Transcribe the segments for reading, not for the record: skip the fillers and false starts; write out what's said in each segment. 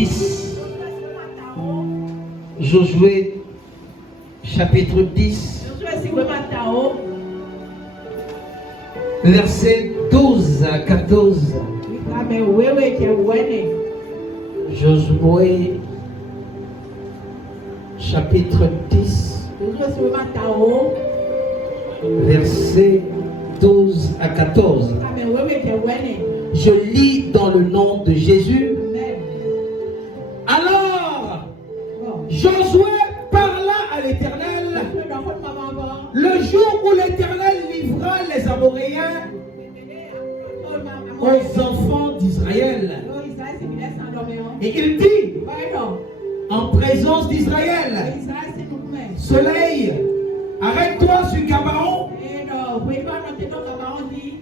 10. Josué chapitre 10. Versets 12 à 14. Josué chapitre 10. Versets 12 à 14. Je lis dans le nom de Jésus. Alors, Josué parla à l'Éternel le jour où l'Éternel livra les Amoréens aux enfants d'Israël. Et il dit, en présence d'Israël, soleil, arrête-toi sur Gabaon,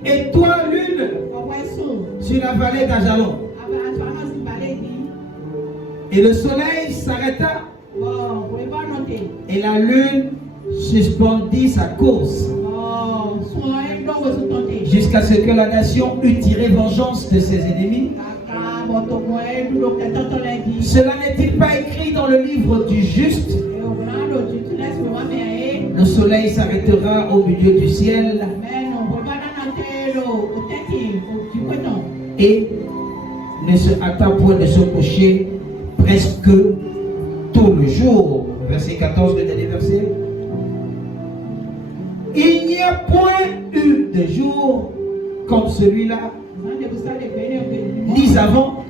et toi, lune, sur la vallée d'Ajalon. Et le soleil s'arrêta, et la lune suspendit sa course, jusqu'à ce que la nation eût tiré vengeance de ses ennemis. Cela n'est-il pas écrit dans le livre du juste? Le soleil s'arrêtera au milieu du ciel et ne se hâta point de se coucher presque tout le jour. Verset 14, le dernier verset. Il n'y a point eu de jour comme celui-là, ni avant,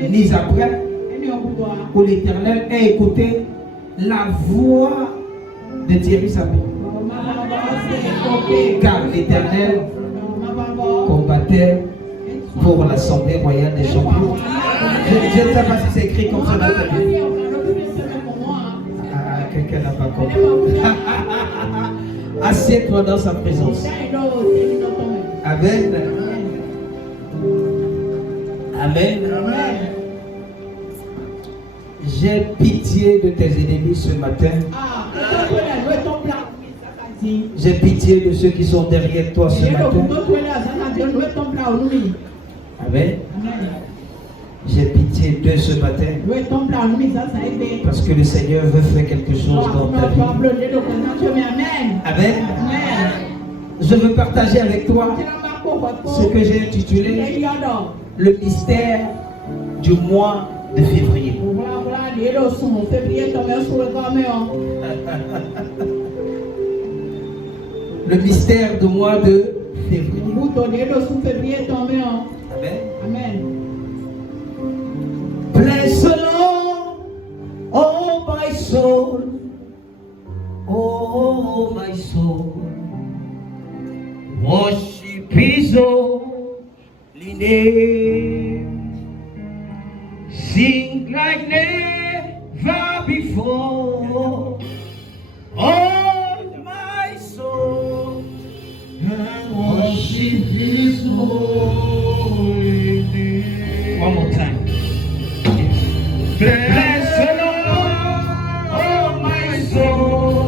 ni après, où l'Éternel a écouté la voix de Thierry Sapin. Car l'Éternel combattait pour l'Assemblée royale des champions. Je ne sais pas si c'est écrit comme ça dans ta Bible. Quelqu'un n'a pas compris. Assieds-toi dans sa présence. Amen. Amen. J'ai pitié de tes ennemis ce matin. J'ai pitié de ceux qui sont derrière toi ce matin. Amen. J'ai pitié d'eux ce matin. Parce que le Seigneur veut faire quelque chose dans ta vie. Amen. Je veux partager avec toi ce que j'ai intitulé le mystère du mois de février. Le mystère du mois de février. Amen. Bless the Lord, oh my soul, oh my soul. Worship His holy name. Sing like never before. Oh my soul, and worship His holy name. One more time. Bless the Lord, oh my soul,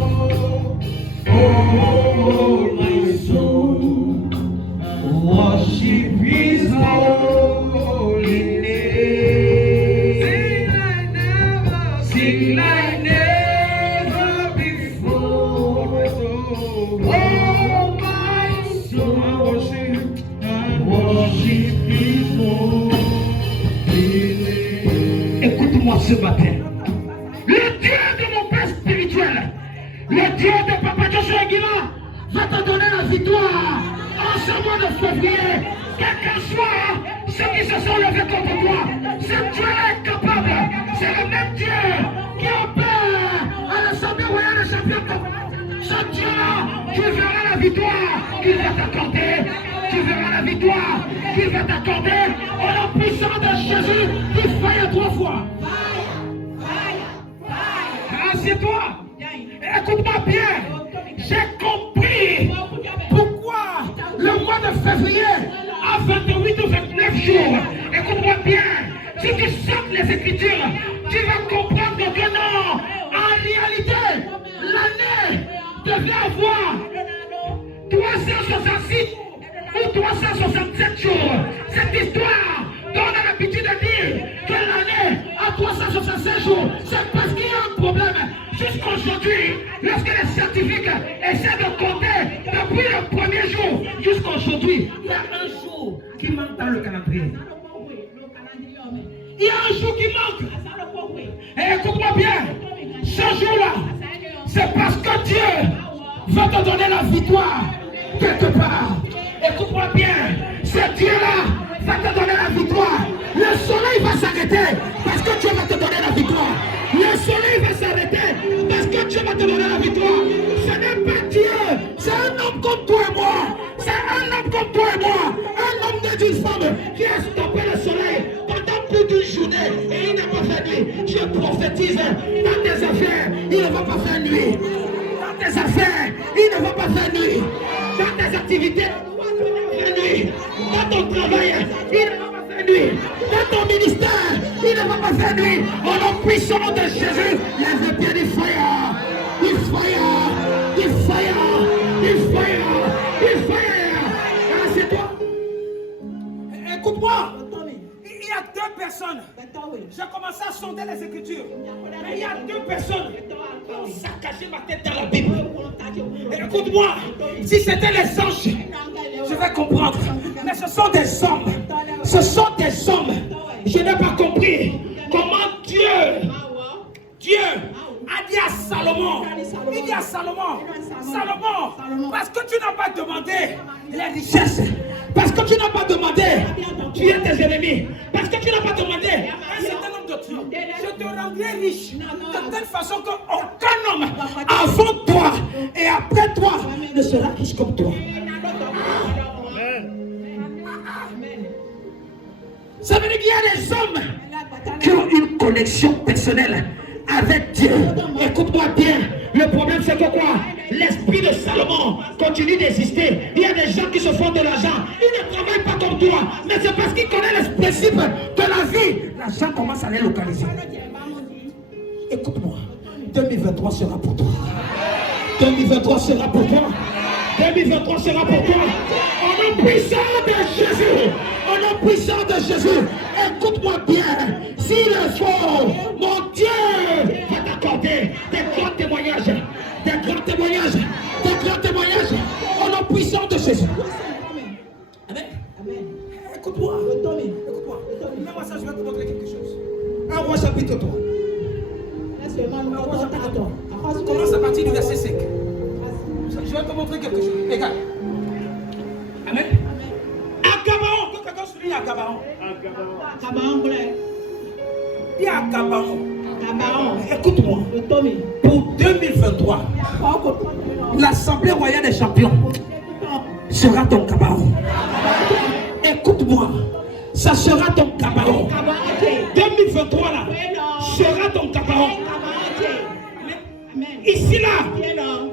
oh my soul, worship His holy name. Sing like never before. Oh my soul, worship His holy name. Écoute-moi ce matin. Le Dieu de mon père spirituel, le Dieu de Papa Joshua Aguilar, va te donner la victoire en ce mois de février. Quel que soit ceux qui se sont levés contre toi, ce Dieu est capable. C'est le même Dieu qui opère à l'Assemblée royale des champions. Ce Dieu-là qui verra la victoire, qui va t'accorder, qui verra la victoire, qui va t'accorder au nom puissant de Jésus qui faille 3 fois. Assieds-toi. Écoute-moi bien. J'ai compris pourquoi le mois de février a 28 ou 29 jours. Écoute-moi bien. Si tu sautes les Écritures, tu vas comprendre que non, en réalité, l'année devait avoir 366 ou 367 jours. Cette histoire donne l'habitude de dire que l'année scientifiques essaient de compter depuis le premier jour jusqu'à aujourd'hui. Il y a un jour qui manque dans le calendrier. Il y a un jour qui manque. Et écoute-moi bien, ce jour-là, c'est parce que Dieu va te donner la victoire quelque part. Écoute-moi bien, ce Dieu-là va te donner la victoire. Le soleil va s'arrêter parce que Dieu va te donner la victoire. Le soleil va s'arrêter parce que Dieu va te donner la victoire. Ce n'est pas Dieu, c'est un homme comme toi et moi. C'est un homme comme toi et moi. Un homme d'une femme qui a stoppé le soleil pendant plus d'une journée et il n'a pas fait nuit. Je prophétise dans tes affaires, il ne va pas faire nuit. Dans tes affaires, il ne va pas faire nuit. Dans tes activités, il ne va pas faire nuit. Dans ton travail, il ne va pas faire nuit. Dans ton ministère, il ne va pas faire nuit. Au nom puissant de Jésus, lève bien du fire. Du fire. Du fire. Du fire. Du fire. Ah, c'est toi. Écoute-moi. Il y a deux personnes. J'ai commencé à sonder les Écritures. Mais il y a deux personnes qui ont saccagé ma tête dans la Bible. Écoute-moi. Si c'était les anges, je vais comprendre. Mais ce sont des hommes. Ce sont des hommes. Je n'ai pas compris comment Dieu a dit à Salomon. Il dit à Salomon, parce que tu n'as pas demandé les richesses, parce que tu n'as pas demandé tuer tes ennemis, parce que tu n'as pas demandé un certain nombre de trucs, je te rendrai riche de telle façon qu'aucun homme avant toi et après toi ne sera riche comme toi. Ça veut dire qu'il y a des hommes qui ont une connexion personnelle avec Dieu. Écoute-moi bien. Le problème c'est que quoi? L'esprit de Salomon continue d'exister. Il y a des gens qui se font de l'argent. Ils ne travaillent pas comme toi. Mais c'est parce qu'ils connaissent les principes de la vie. L'argent commence à les localiser. Écoute-moi. 2023 sera pour toi. 2023 sera pour toi. 2023 sera pour toi. Au nom puissant de Jésus. Au nom puissant de Jésus. Écoute-moi bien. S'il le faut, mon Dieu va t'accorder des grands témoignages. Des grands témoignages. Des grands témoignages. Au nom puissant de Jésus. Amen. Écoute-moi. Écoute-moi. Mets-moi ça, je vais te montrer quelque chose. 1 Roi chapitre 3. Commence à partir du verset 5. Je vais te montrer quelque chose. Regarde. Amen. À Gabaon. Que quelqu'un souligne à Gabaon. Gabaon. Il y a Gabaon. Écoute-moi. Pour 2023, l'Assemblée royale des champions sera ton Gabaon. Écoute-moi. Ça sera ton Gabaon. 2023 là sera ton Gabaon. Ici là,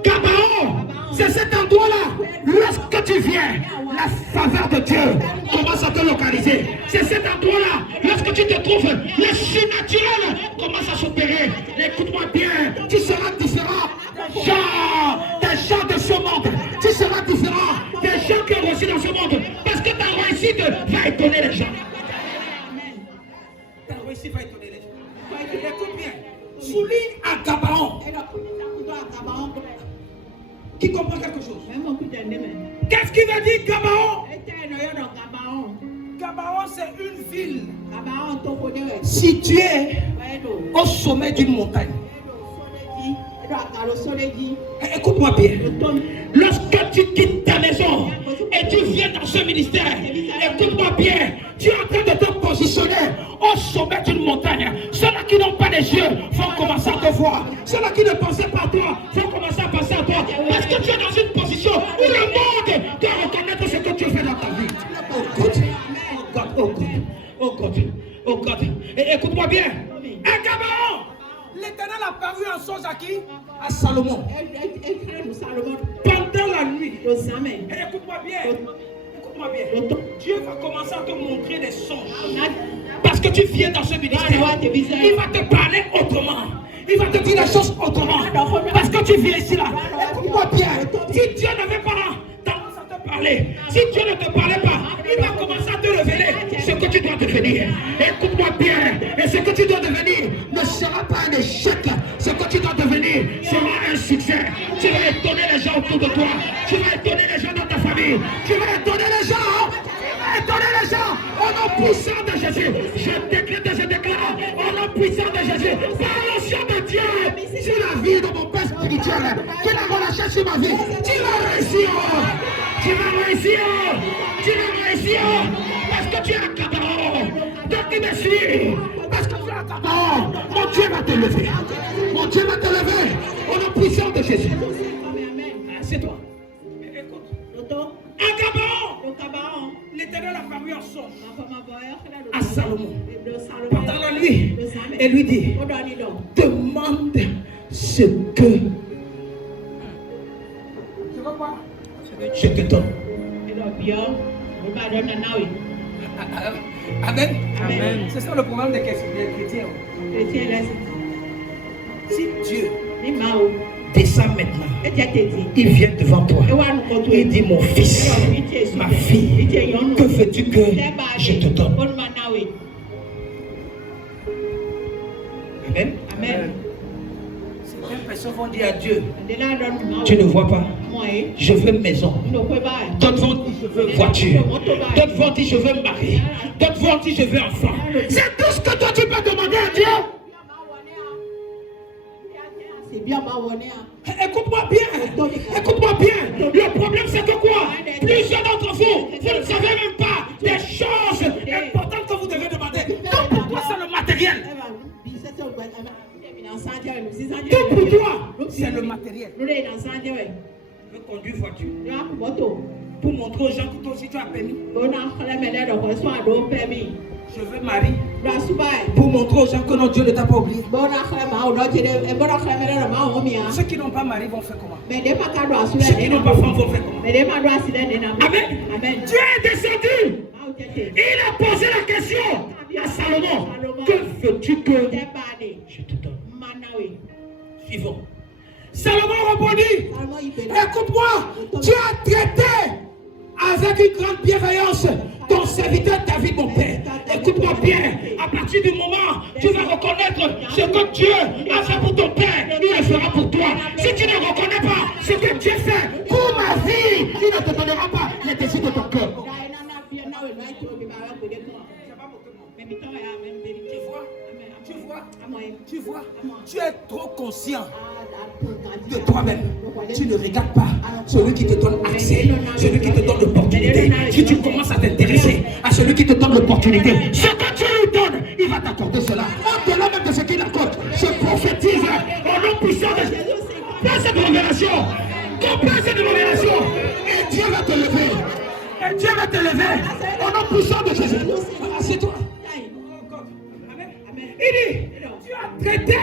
Gabaon, c'est cet endroit-là. Lorsque tu viens, la faveur de Dieu commence à te localiser. C'est cet endroit-là. Lorsque tu te trouves, le surnaturel commence à s'opérer. Écoute-moi bien, tu seras différent des gens de ce monde. Tu seras différent des gens qui ont reçu dans ce monde. Parce que ta réussite va étonner les gens. Ta réussite va étonner les gens. Écoute bien. Souligne à Gabaon. Qui comprend quelque chose? Qu'est-ce qu'il veut dire Gabaon? Gabaon, c'est une ville située au sommet d'une montagne. Écoute-moi bien. Lorsque tu quittes ta maison et tu viens dans ce ministère, écoute-moi bien, tu es en train de te positionner au sommet d'une montagne. Ceux-là qui n'ont pas les yeux vont commencer à te voir. Ceux-là qui ne pensaient pas à toi vont commencer à penser à toi. Parce que tu es dans une position où le monde doit reconnaître ce que tu fais dans ta vie. Oh God, oh God, oh God, oh God. Et écoute-moi bien. Un Gabaon. L'Éternel a paru en songe à qui? À Salomon. Pendant la nuit. Écoute-moi bien. Écoute-moi bien. Dieu va commencer à te montrer des songes. Parce que tu viens dans ce ministère. Il va te parler autrement. Il va te dire les choses autrement. Parce que tu viens ici là. Écoute-moi bien. Si Dieu n'avait pas tendance à te parler, si Dieu ne te parlait pas, il va commencer à te révéler ce que tu dois devenir. Écoute-moi bien. Et ce que tu dois devenir ne sera pas un échec. Ce que tu dois devenir sera un succès. Tu vas autour de toi. Tu vas étonner les gens dans ta famille. Tu vas étonner les gens. Étonner les gens au nom puissant de Jésus. Je décrète et je déclare au nom puissant de Jésus. Par l'onction de Dieu, sur la vie de mon père spirituel, qui l'a relâché sur ma vie. Tu vas réussir. Tu vas réussir. Tu vas réussir. Parce que tu es un cabaret. Donc tu me suis. Parce que tu es un cabaret. Mon Dieu va te lever. Mon Dieu va te lever au nom puissant de Jésus. C'est toi. Écoute. Un cabaret. L'Éternel a paru en songe à Salomon pendant la nuit et lui dit, demande ce que je te donne. Amen. Amen. C'est ça le problème des chrétiens. Si Dieu descend maintenant, il vient devant toi. Il dit, mon fils, ma fille, que veux-tu que je te donne? Amen. Amen. Certaines personnes vont dire à Dieu, tu ne vois pas, je veux maison. D'autres vont dire, je veux voiture. D'autres vont dire, je veux mari. D'autres vont dire, je veux enfant. C'est tout ce que toi tu peux demander à Dieu. Écoute-moi bien. Écoute-moi bien. Le problème c'est que quoi? Plusieurs d'entre vous, vous ne savez même pas des choses importantes que vous devez demander. Donc pour toi c'est le matériel. Tout pour toi c'est le matériel. Je veux conduire voiture. Pour montrer aux gens que toi aussi tu as permis. Je veux marier. Pour montrer aux gens que non, Dieu ne t'a pas oublié. Ceux qui n'ont pas marié vont faire comment? Ceux qui n'ont pas femme vont faire comment? Amen. Amen. Dieu est descendu. Il a posé la question à Salomon. Que veux-tu que je te donne? Suivons. Salomon répondit, écoute-moi, tu as traité avec une grande bienveillance ton serviteur David, mon père. Écoute-moi bien, à partir du moment où tu vas reconnaître ce que Dieu a fait pour ton père, il le fera pour toi. Si tu ne reconnais pas ce que Dieu fait pour ma vie, il ne te donnera pas les désirs de ton cœur. Tu vois, tu es trop conscient de toi-même. Tu ne regardes pas celui qui te donne accès, celui qui te donne l'opportunité. Si tu commences à t'intéresser à celui qui te donne l'opportunité, ce que tu lui donnes, il va t'accorder cela. Au-delà même de ce qu'il accorde, je prophétise au nom puissant de Jésus. Prends cette révélation, comprends cette révélation, et Dieu va te lever. Et Dieu va te lever au nom puissant de Jésus. Assieds-toi. Il dit, tu as traité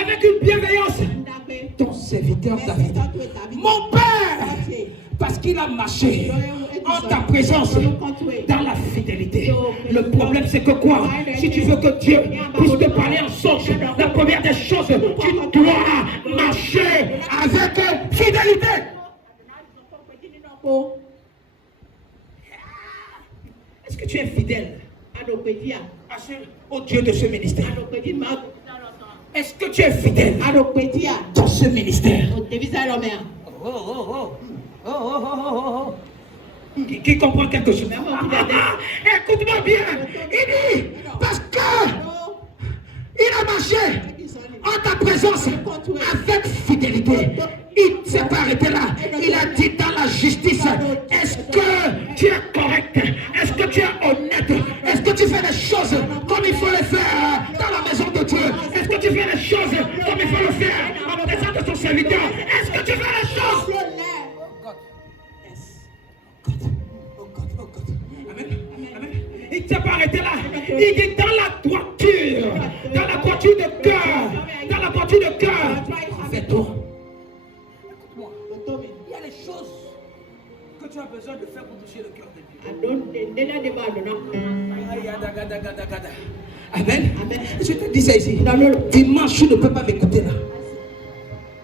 avec une bienveillance ton serviteur David, mon père, parce qu'il a marché en ta présence dans la fidélité. Le problème c'est que quoi? Si tu veux que Dieu puisse te parler en songe, la première des choses, tu dois marcher avec fidélité. Est-ce que tu es fidèle au Dieu de ce ministère? Est-ce que tu es fidèle dans ce ministère? Qui comprend quelque chose? Écoute-moi bien. Il dit, parce que il a marché en ta présence avec fidélité. Il ne s'est pas arrêté là. Il a dit dans la justice, est-ce que tu es correct? Est-ce que tu es honnête? Est-ce que tu fais les choses comme il faut les faire dans la maison de Dieu? Est-ce que tu fais les choses comme il faut le faire en présence de son serviteur? Est-ce que tu fais les choses? Il ne s'est pas arrêté là. Il dit dans la droiture de cœur, dans la droiture de cœur, fais-toi. Écoute-moi, il y a les choses que tu as besoin de faire pour toucher le cœur de Dieu. Amen. Je te dis ça ici. Dimanche, tu ne peux pas m'écouter là.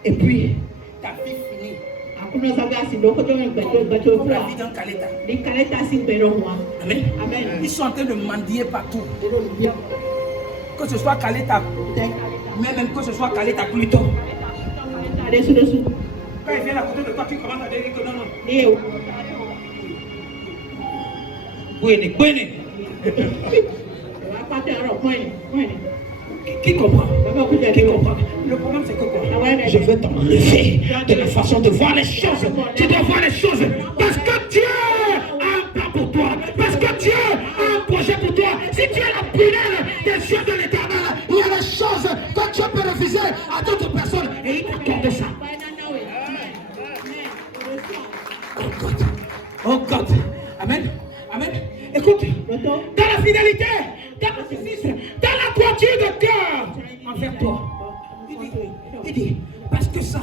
Et puis, ta vie finie. Comme la vie dans Kaleta. Amen. Amen. Ils sont en train de mendier partout. Que ce soit Kaleta, même que ce soit Kaleta Pluton. Quand il vient à côté de toi, tu commences à dire que non, non. Qui comprend? Qui comprend? Le problème c'est que quoi? Je veux t'enlever de la façon de voir les choses. Tu dois voir les choses parce que Dieu a un plan pour toi. Parce que Dieu a un projet pour toi. Si tu es la prunelle des yeux de l'Éternel, il y a des choses que Dieu peut refuser à d'autres personnes et il t'accorde ça. Oh God. Oh God. Amen. Amen. Écoute, dans la fidélité, dans la justice, dans la droiture de cœur envers toi. Il dit, parce que ça,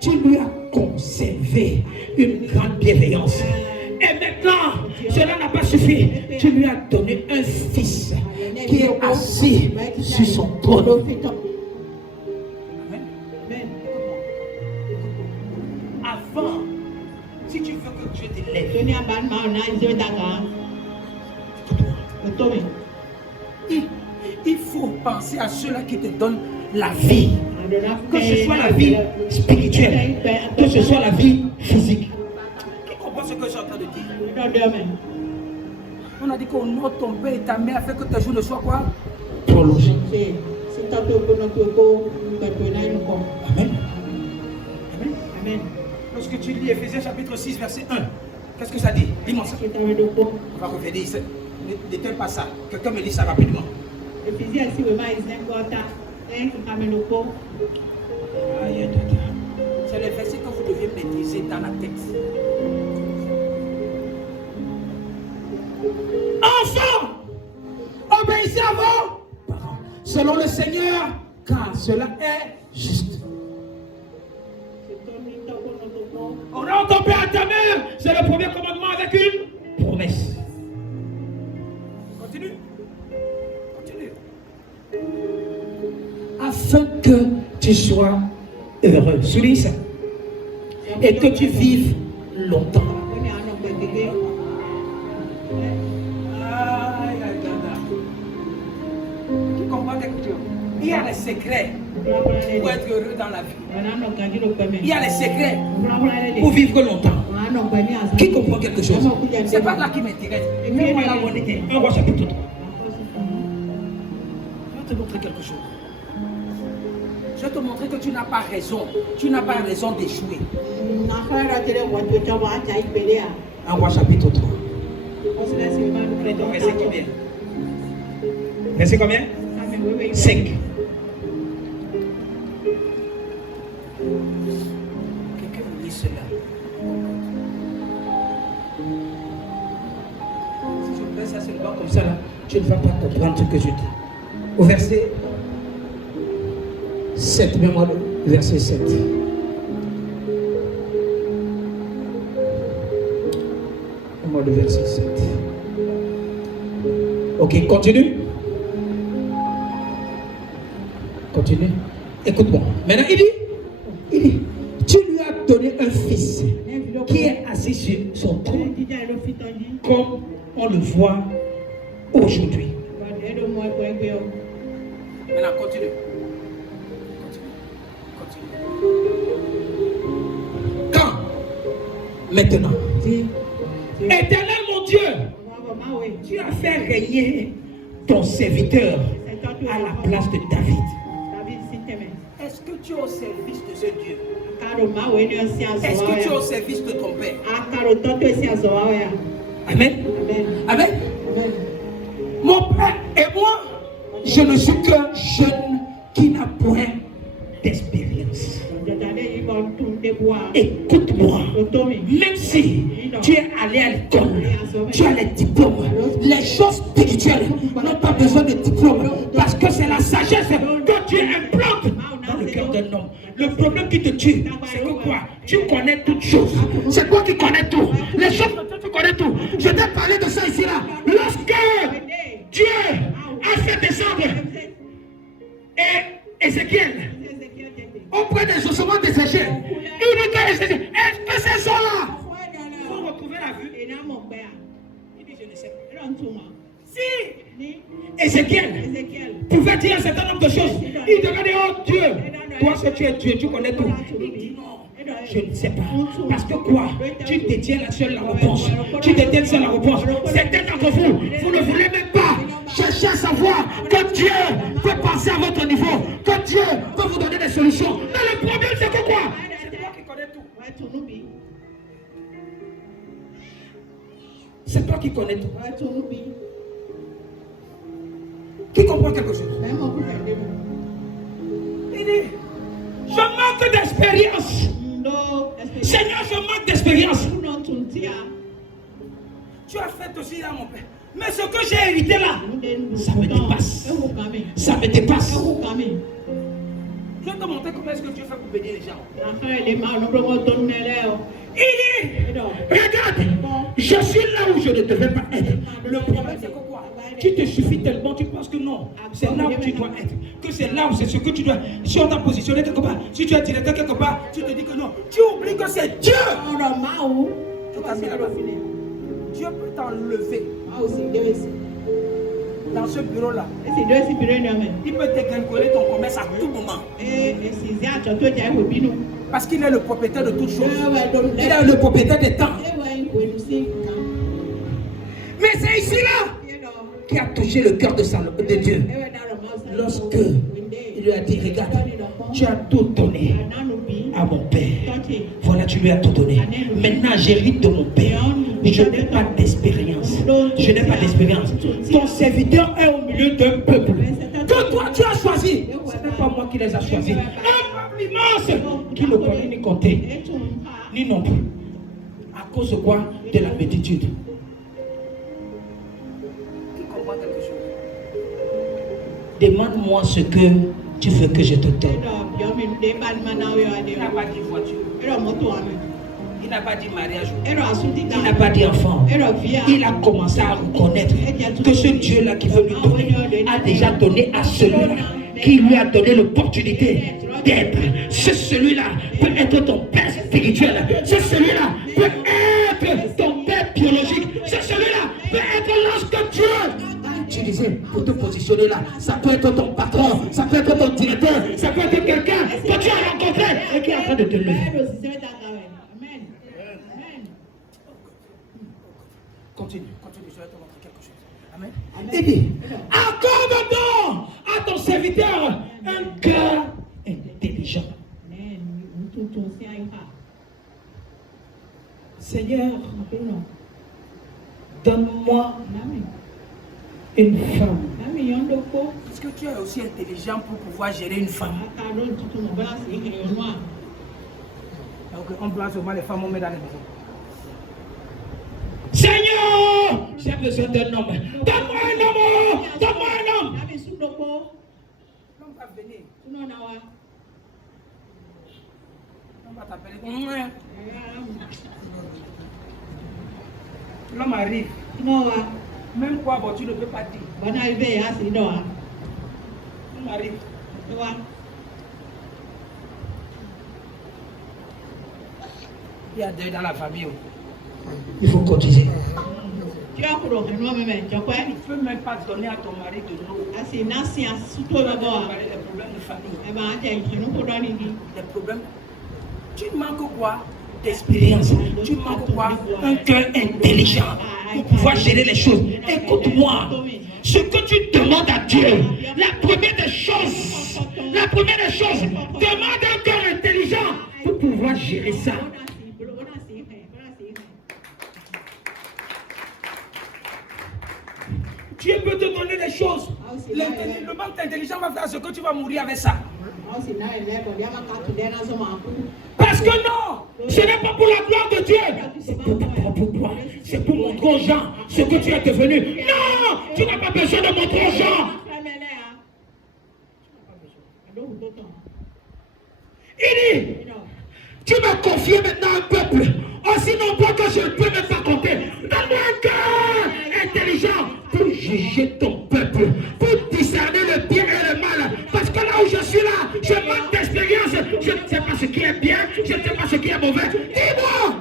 tu lui as conservé une grande bienveillance. Et maintenant, cela n'a pas suffi. Tu lui as donné un fils qui est assis sur son trône. Avant, si tu veux que Dieu t'élève, il faut penser à ceux-là qui te donnent la vie. Que ce soit la vie spirituelle, que ce soit la vie physique. Qui comprend ce que je suis en train de dire? On a dit qu'on honore ton père et ta mère afin que tes jours ne soient quoi? Prolongés. Amen. Amen. Amen. Lorsque tu lis Ephésiens chapitre 6 verset 1, qu'est-ce que ça dit? Dis-moi ça. On va revenir ici. N'éteins pas ça. Quelqu'un me lit ça rapidement. C'est les versets que vous devez maîtriser dans la tête. Enfants, obéissez à vos parents selon le Seigneur, car cela est juste. Honore ton père et ta mère, c'est le premier commandement avec une promesse. Continue. Continue. Afin que tu sois heureux. Souligne ça. Et que tu vives longtemps. Tu comprends quelque chose? Il y a les secrets pour être heureux dans la vie. Il y a les secrets pour vivre longtemps. Qui comprend quelque chose? C'est pas là qui m'intéresse. Mets-moi là où on était. On va chapitre 3. Je vais te montrer quelque chose. Je vais te montrer que tu n'as pas raison. Tu n'as pas raison d'échouer. Envoie chapitre 3. Verset combien? Verset combien? 5. Quelqu'un me dit cela. Si je fais ça seulement comme ça, là, tu ne vas pas comprendre ce que je dis. Au verset 7, mets-moi le verset 7. Mets-moi le verset 7. Ok, continue. Continue. Écoute-moi. Maintenant, il dit, tu lui as donné un fils qui est assis sur son trône, comme on le voit aujourd'hui. Maintenant, continue. Quand? Maintenant. Éternel mon Dieu, tu as fait régner ton serviteur à la place de David. Est-ce que tu es au service de ce Dieu? Est-ce que tu es au service de ton Père? Amen. Amen. Mon Père et moi, je ne suis qu'un jeune qui n'a point d'expérience. Écoute-moi, même si tu es allé à l'école, tu as les diplômes, les choses spirituelles n'ont pas besoin de diplôme parce que c'est la sagesse que Dieu implante dans le cœur d'un homme. Le problème qui te tue, c'est que quoi? Tu connais toutes choses. C'est toi qui connais tout. Les choses que tu connais tout. Je t'ai parlé de ça ici là. Lorsque Dieu a fait descendre et Ézéchiel auprès des ossements desséchés, il dit à Ézéchiel, est-ce que ces gens-là vont retrouver la vue? Il dit, je ne sais pas. Si Ézéchiel pouvait dire un certain nombre de choses, il te dit, oh Dieu, toi ce que tu es Dieu, tu connais tout. Il dit non, Je ne sais pas. Parce que quoi? Tu détiens la seule la réponse. Tu détiens seule la réponse. Certains d'entre vous, vous ne voulez même pas chercher à savoir que Dieu peut passer à votre niveau, que Dieu peut vous donner des solutions. Mais le problème, c'est que quoi? C'est toi qui connais tout. C'est toi qui connais tout. Qui comprend quelque chose? Il dit, je manque d'expérience. Seigneur, je manque d'expérience. Tu as fait aussi là, mon père. Mais ce que j'ai hérité là, ça me dépasse. Ça me dépasse. Je vais te montrer comment est-ce que Dieu fait pour bénir les gens. Il dit, regarde, je suis là où je ne devais pas être. Le problème, c'est que quoi? Tu te suffis tellement, tu penses que non, c'est là où tu dois être. Que c'est là où c'est ce que tu dois. Si on t'a positionné quelque part, si tu es directeur quelque part, tu te dis que non. Tu oublies que c'est Dieu. Dieu peut t'enlever. Dans ce bureau-là, il peut dégringoler ton commerce à tout moment. Parce qu'il est le propriétaire de toutes choses. Il est le propriétaire des temps. Mais c'est ici-là qui a touché le cœur de Dieu. Lorsque il lui a dit, regarde, tu as tout donné à mon père. Voilà, tu lui as tout donné. Maintenant, j'hérite de mon père. Je n'ai pas d'expérience. Je n'ai pas d'expérience. Ton serviteur est au milieu d'un peuple que toi tu as choisi. Ce n'est pas moi qui les a choisis. Un peuple immense qui ne connaît ni compter, ni non plus. À cause de quoi? De la multitude. Qui comprend quelque chose? Demande-moi ce que tu veux que je te donne. Il n'a pas dit voiture. Il n'a pas dit mariage. Il n'a pas dit enfant. Il a commencé à reconnaître que ce Dieu-là qui veut lui donner a déjà donné à celui-là qui lui a donné l'opportunité d'être. Celui-là peut être ton père spirituel. Celui-là peut être ton père biologique. Celui-là peut être lorsque Dieu a utilisé pour te positionner là. Ça peut être ton patron, ça peut être ton directeur, ça peut être quelqu'un que tu as rencontré et qui est en train de te lever. Continue, je vais te montrer quelque chose. Amen. Il dit, accorde donc à ton serviteur un cœur intelligent. Seigneur, donne-moi une femme. Est-ce que tu es aussi intelligent pour pouvoir gérer une femme? Donc on place seulement les femmes, on met dans les maisons. Seigneur, j'ai besoin d'un homme. Donne-moi un homme. Donne-moi un homme. L'homme va venir. On va t'appeler. L'homme arrive. Même quoi, bon, tu ne peux pas dire. L'homme arrive. Il y a deuil dans la famille. Il faut cotiser. Tu ne peux même pas donner à ton mari de l'eau. Les problèmes de famille. Les problèmes. Tu manques quoi? D'expérience. Tu manques quoi? Un cœur intelligent pour pouvoir gérer les choses. Écoute-moi. Ce que tu demandes à Dieu, la première des choses, demande un cœur intelligent pour pouvoir gérer ça. Dieu peut te donner des choses. Le manque d'intelligence va faire ce que tu vas mourir avec ça. Parce que non, ce n'est pas pour la gloire de Dieu. C'est pour ta propre gloire. C'est pour montrer aux gens ce que tu es devenu. Non, tu n'as pas besoin de montrer aux gens. Il dit, tu m'as confié maintenant un peuple aussi nombreux que je ne peux même pas compter. Donne-moi un cœur intelligent pour juger ton peuple, pour discerner le bien et le mal. Parce que là où je suis là, je manque d'expérience. Je ne sais pas ce qui est bien, je ne sais pas ce qui est mauvais. Dis-moi.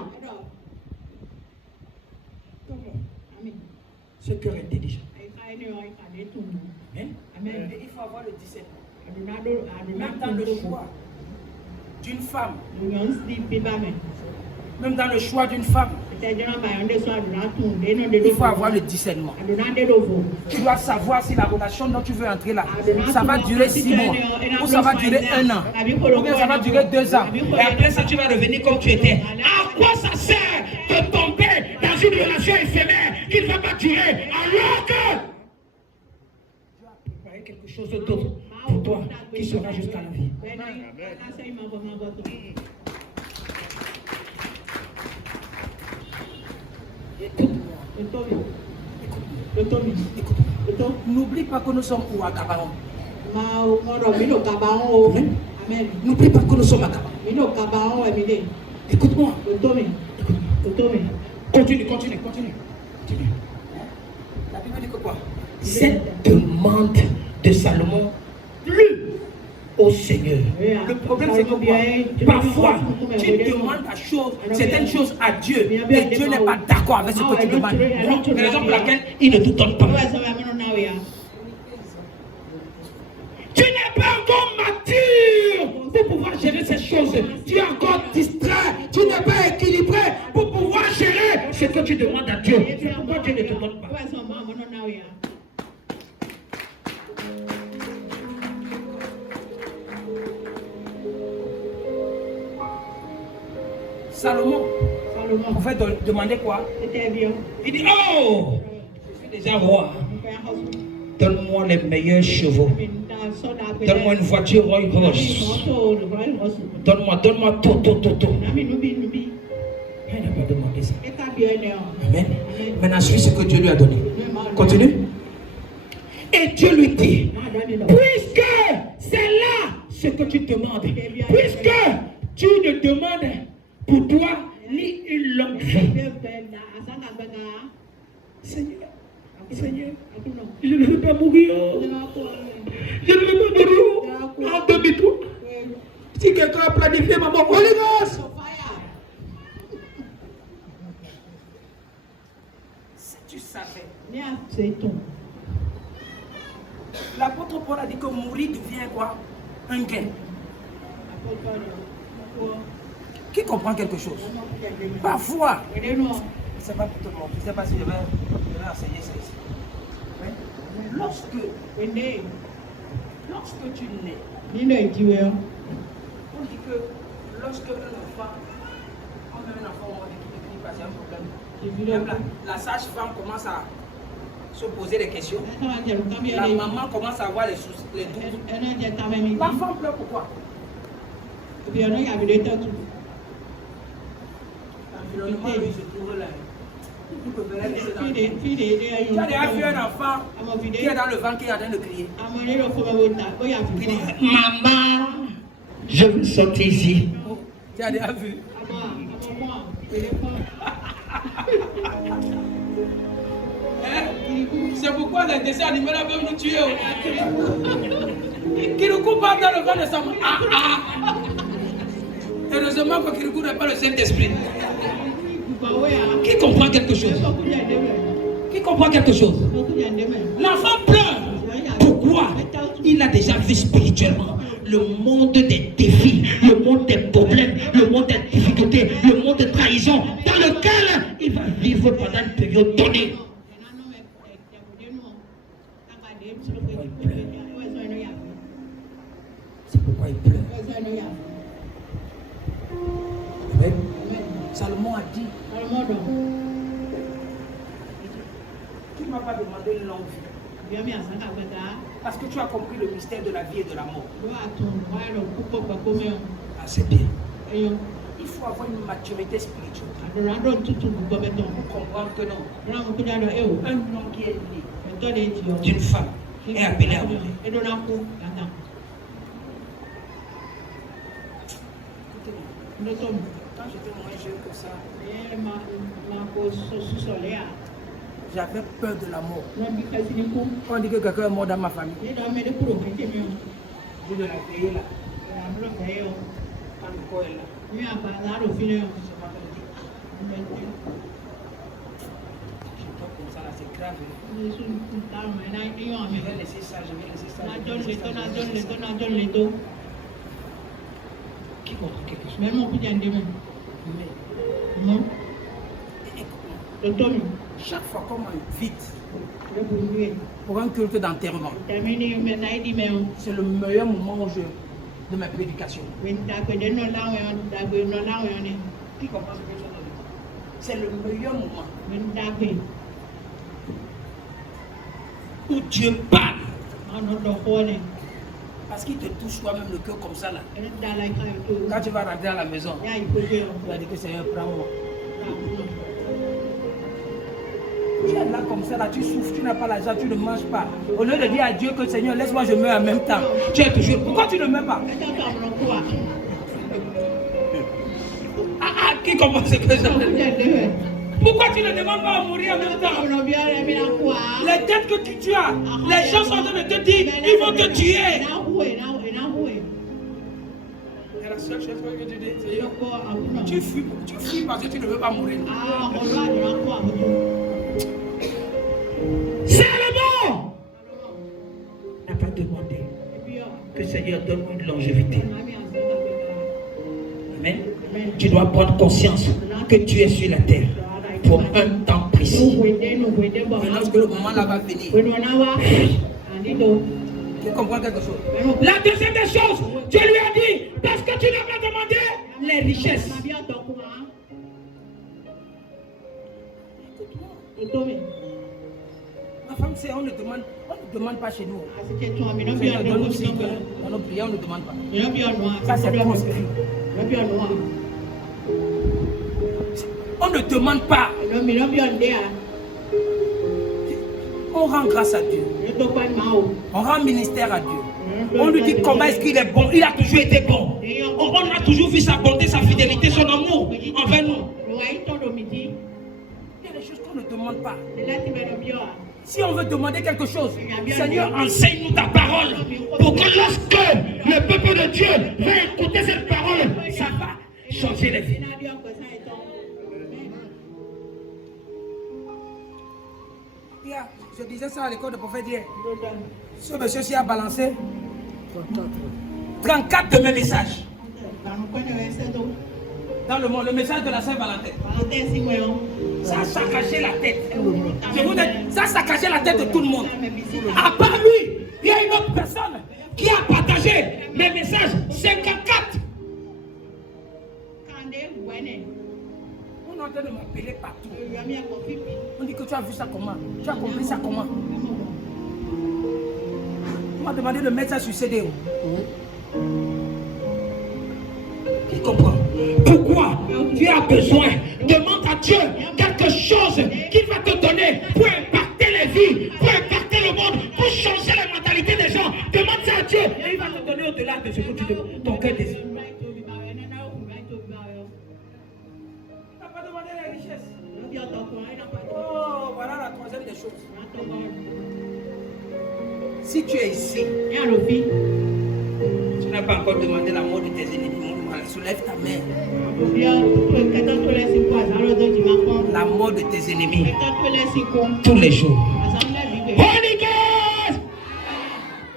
Ce cœur intelligent. Amen. Il faut avoir le discernement. Même dans le choix. d'une femme, même dans le choix d'une femme, il faut avoir le discernement. Tu dois savoir si la relation dont tu veux entrer là, ça va durer 6 mois, ou ça va durer 1 an, ou bien ça va durer 2 ans. Et après ça, tu vas revenir comme tu étais. À quoi ça sert de tomber dans une relation éphémère qui ne va pas durer alors que tu as préparé quelque chose d'autre pour toi qui sera jusqu'à la vie. N'oublie pas que nous sommes où à Gabaon. N'oublie pas que nous sommes à Gabaon. Écoute-moi. Continue. La Bible dit que quoi? Cette demande de Salomon plut au Seigneur. Le problème c'est que quoi? Parfois, tu demandes certaines choses à Dieu et Dieu n'est pas d'accord avec ce que tu demandes. C'est la raison pour laquelle il ne te donne pas. Tu n'es pas encore mature pour pouvoir gérer ces choses. Tu es encore distrait. Tu n'es pas équilibré pour pouvoir gérer ce que tu demandes à Dieu. C'est pourquoi Dieu ne te donne pas. Salomon, on fait demander quoi? Il dit, oh, je suis déjà roi. Donne-moi les meilleurs chevaux. Donne-moi une voiture Rolls Royce. Donne-moi tout. Il n'a pas demandé ça. Amen. Maintenant, suis ce que Dieu lui a donné. Continue. Et Dieu lui dit, puisque c'est là ce que tu demandes, puisque tu ne demandes pour toi ni une longue vie. Seigneur, je ne veux pas mourir. Je ne veux pas mourir en 2003. Si quelqu'un a planifié ma mort, Holy Ghost. Si tu savais. L'apôtre Paul a dit que mourir devient quoi? Un gain. Qui comprend quelque chose? Parfois, je ne sais pas pour tout le monde, je ne sais pas si je vais enseigner ça ici. Mais lorsque tu nais, on dit que lorsque un enfant, on met un enfant au monde qui ne crie pas, c'est un problème. Même la sage-femme commence à se poser des questions. La maman commence à avoir les doutes. L'enfant pleure pourquoi? L'environnement lui se trouve là. Tu as déjà vu un enfant qui est dans le vent qui est en train de crier. Il dit, maman, je veux sortir ici. Tu as déjà vu? C'est pourquoi les dessins animés là peuvent nous tuer. Kirikou part dans le vent de sa maman. Heureusement que Kirikou n'est pas le Saint-Esprit. Qui comprend quelque chose? Qui comprend quelque chose? L'enfant pleure. Pourquoi? Il a déjà vu spirituellement le monde des défis, le monde des problèmes, le monde des difficultés, le monde de trahison dans lequel il va vivre pendant une période donnée. C'est pourquoi il pleure. Amen. Salomon a dit, tu ne m'as pas demandé une longue vie. Parce que tu as compris le mystère de la vie et de la mort. Ah, c'est bien. Il faut avoir une maturité spirituelle pour comprendre que non. Un homme qui est né d'une femme est appelé à mourir. Écoutez-moi. Quand j'étais moins jeune que ça, j'avais peur de la mort. Quand on dit que quelqu'un est mort dans ma famille, je dois la veiller là. Quand le corps est là. Je sais pas comment dire. Je dois comme ça là, c'est grave. Je vais laisser ça, je vais laisser ça. Qui comprend quelque chose? Même mon petit demain. Non. Chaque fois qu'on m'invite pour un culte d'enterrement, c'est le meilleur moment de ma prédication. Qui comprend ce que je veux dire? C'est le meilleur moment où Dieu parle. Parce qu'il te touche toi-même le cœur comme ça là. Quand tu vas rentrer à la maison, tu vas dire que Seigneur, prends-moi. Tu es là comme ça, là, tu souffres, tu n'as pas l'argent, tu ne manges pas. Au lieu de dire à Dieu que Seigneur, laisse-moi, je meurs en même temps. Tu es toujours. Pourquoi tu ne meurs pas? Qui comprend ce que ça veut dire? Pourquoi tu ne demandes pas à mourir en même temps? Les dettes que tu as, les gens sont en train de te dire, ils vont te tuer. Et la seule chose que tu dis, c'est tu fuis parce que tu ne veux pas mourir. Salomon n'a pas demandé que Seigneur donne-moi une longévité. Amen. Tu dois prendre conscience que tu es sur la terre pour un temps précis. Et lorsque le moment là va venir, tu comprends quelque chose? La deuxième des choses, Dieu lui a dit, parce que tu n'as pas demandé les richesses. Ma femme, c'est on ne demande pas chez nous. Seigneur, donne-nous ci, dans nos prières, on ne demande pas. Ça, c'est proscrit. On ne demande pas. On rend grâce à Dieu. On rend ministère à Dieu. On lui dit comment est-ce qu'il est bon. Il a toujours été bon. On a toujours vu sa bonté, sa fidélité, son amour envers nous. Il y a des choses qu'on ne demande pas. Si on veut demander quelque chose, Seigneur, enseigne-nous ta parole. Pour que lorsque le peuple de Dieu va écouter cette parole, ça va changer les vies. Je disais ça à l'école de prophète hier. Ce monsieur-ci a balancé 34 de mes messages. Dans le monde, le message de la Saint-Valentin. Ça a saccagé la tête. Je vous dis, ça a saccagé la tête de tout le monde. À part lui, il y a une autre personne qui a partagé mes messages 54. On est en train de m'appeler partout. On dit que tu as vu ça comment? Tu as compris ça comment? On m'a demandé de mettre ça sur CD. Qui comprend? Pourquoi tu as besoin? Demande à Dieu quelque chose qu'il va te donner pour impacter les vies, pour impacter le monde, pour changer la mentalité des gens. Demande ça à Dieu et il va te donner au-delà de ce que tu demandes. Ton cœur désire. Oh, voilà la troisième des choses. Si tu es ici, tu n'as pas encore demandé la mort de tes ennemis, soulève ta main. La mort de tes ennemis tous les jours. Holy Ghost!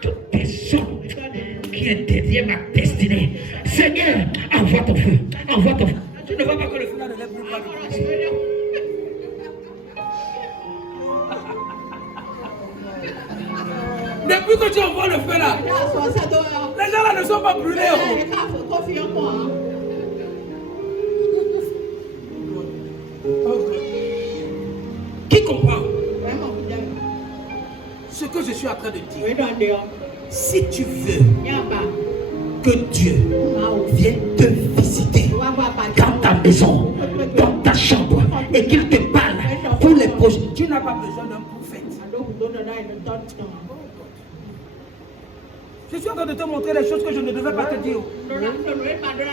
Toute personne qui est derrière ma destinée, Seigneur, envoie ton feu. Envoie ton feu. Tu ne vois pas que le feu là ne lève plus pas de Christ. Depuis que tu envoies le feu là, les gens là ne sont pas brûlés. Qui comprend ce que je suis en train de dire? Si tu veux que Dieu vienne te visiter dans ta maison, dans ta chambre, et qu'il te parle pour les projets, tu n'as pas besoin d'un prophète. Je suis en train de te montrer les choses que je ne devais pas te dire.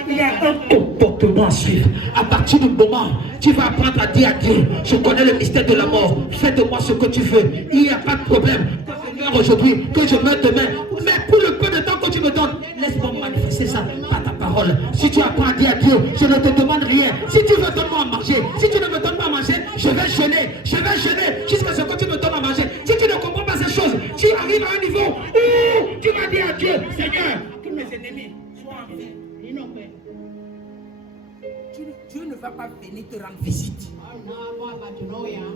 Il y a un comportement à suivre. À partir du moment, tu vas apprendre à dire à Dieu, je connais le mystère de la mort, fais de moi ce que tu veux. Il n'y a pas de problème. Que je meurs aujourd'hui, que je meurs demain. Mais pour le peu de temps que tu me donnes, laisse-moi manifester ça par ta parole. Si tu apprends à dire à Dieu, je ne te demande rien. Si tu veux, donne-moi à manger. Si tu ne me donnes pas à manger, je vais jeûner jusqu'à ce que tu me donnes à manger. Si tu ne comprends pas ces choses, tu arrives à un niveau où tu vas dire à Dieu, Seigneur, que mes ennemis toi en vain. Ni no pe. Dieu ne va pas venir te rendre visite. Na ba ba tu no ya.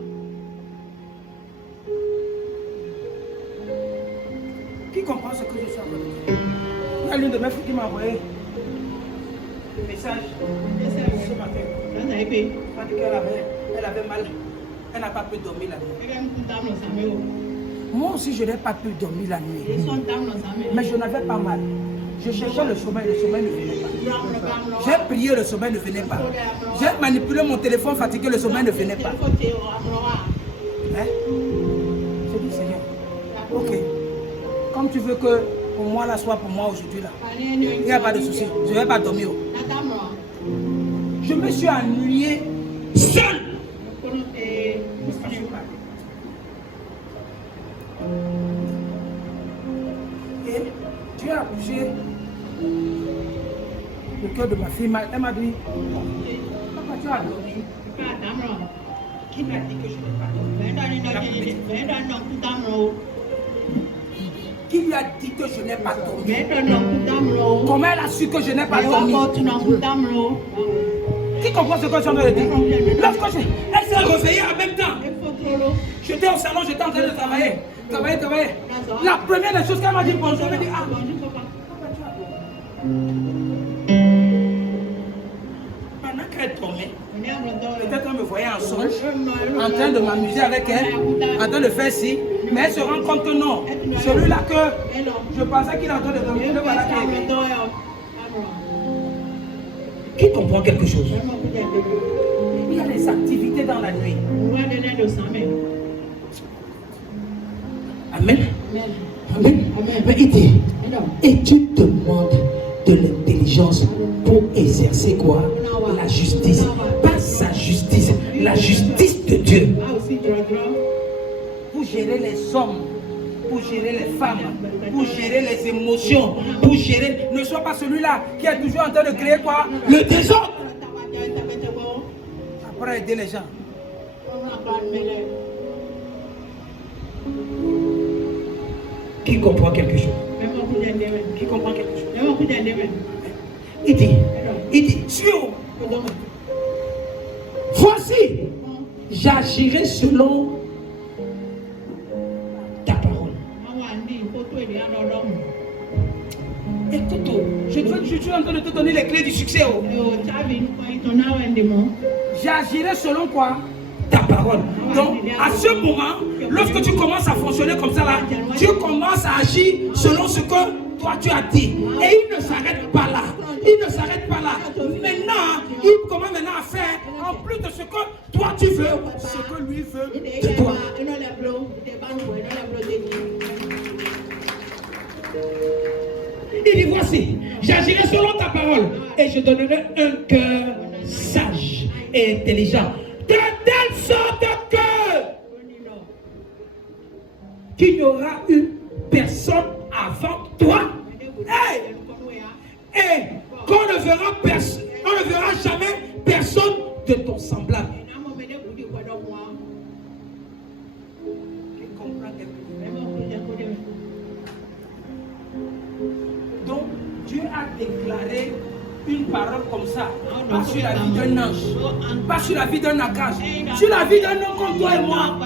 Qui comprend ce que je suis en train de dire? Il y a l'une de mes filles qui m'a envoyé un message ce matin. Na na ipe. Elle m'a dit qu'elle avait mal. Elle n'a pas pu dormir la nuit. Ega mtu tam no same o. Moi aussi, je n'ai pas pu dormir la nuit. Ni son tam no same. Mais je n'avais pas mal. Je cherchais le sommeil ne venait pas. J'ai prié, le sommeil ne venait pas. J'ai manipulé mon téléphone fatigué, le sommeil ne venait pas. Hein? J'ai dit, Seigneur, ok, comme tu veux que pour moi là soit pour moi aujourd'hui là, il n'y a pas de souci, je ne vais pas dormir. Je me suis ennuyé seul. Et Dieu a bougé le cœur de ma fille. Elle m'a dit, papa, tu as dormi. Qui m'a dit que je n'ai pas dormi? Qui lui a dit que je n'ai pas dormi? Comment elle a su que je n'ai pas dormi? Qui comprend ce que je suis en train de dire? Lorsque elle s'est réveillée en même temps. J'étais au salon, j'étais en train de travailler. La première des choses qu'elle m'a dit bonjour, elle m'a dit ah bonjour papa. Pendant qu'elle dormait, peut-être qu'elle me voyait en songe, en train de m'amuser avec elle, en train de faire ci, mais elle se rend compte que non. Celui-là que je pensais qu'il est en train de dormir, le voilà qui comprend quelque chose? Il y a des activités dans la nuit. Amen. Amen. Mais il dit, et tu demandes de l'intelligence pour exercer quoi? La justice. Pas sa justice, la justice de Dieu. Pour gérer les hommes, pour gérer les femmes, pour gérer les émotions, pour gérer. Ne sois pas celui-là qui est toujours en train de créer quoi? Le désordre. Après aider les gens. Qui comprend quelque chose? Qui comprend quelque chose? Il dit, sur. Voici, j'agirai selon ta parole. Écoute, je suis en train de te donner les clés du succès. J'agirai selon quoi? Ta parole. Donc, à ce moment, lorsque tu commences à fonctionner comme ça, là, tu commences à agir selon ce que toi tu as dit. Et il ne s'arrête pas là. Il ne s'arrête pas là. Maintenant, il commence maintenant à faire, en plus de ce que toi tu veux, ce que lui veut de toi. Il dit voici, j'agirai selon ta parole et je donnerai un cœur sage et intelligent. De telle sorte qu'il n'y aura eu personne avant toi. Et qu'on ne verra jamais personne de ton semblable. Donc Dieu a déclaré une parole comme ça, pas sur la vie d'un ange, pas sur la vie d'un archange, sur la vie d'un homme comme toi et moi.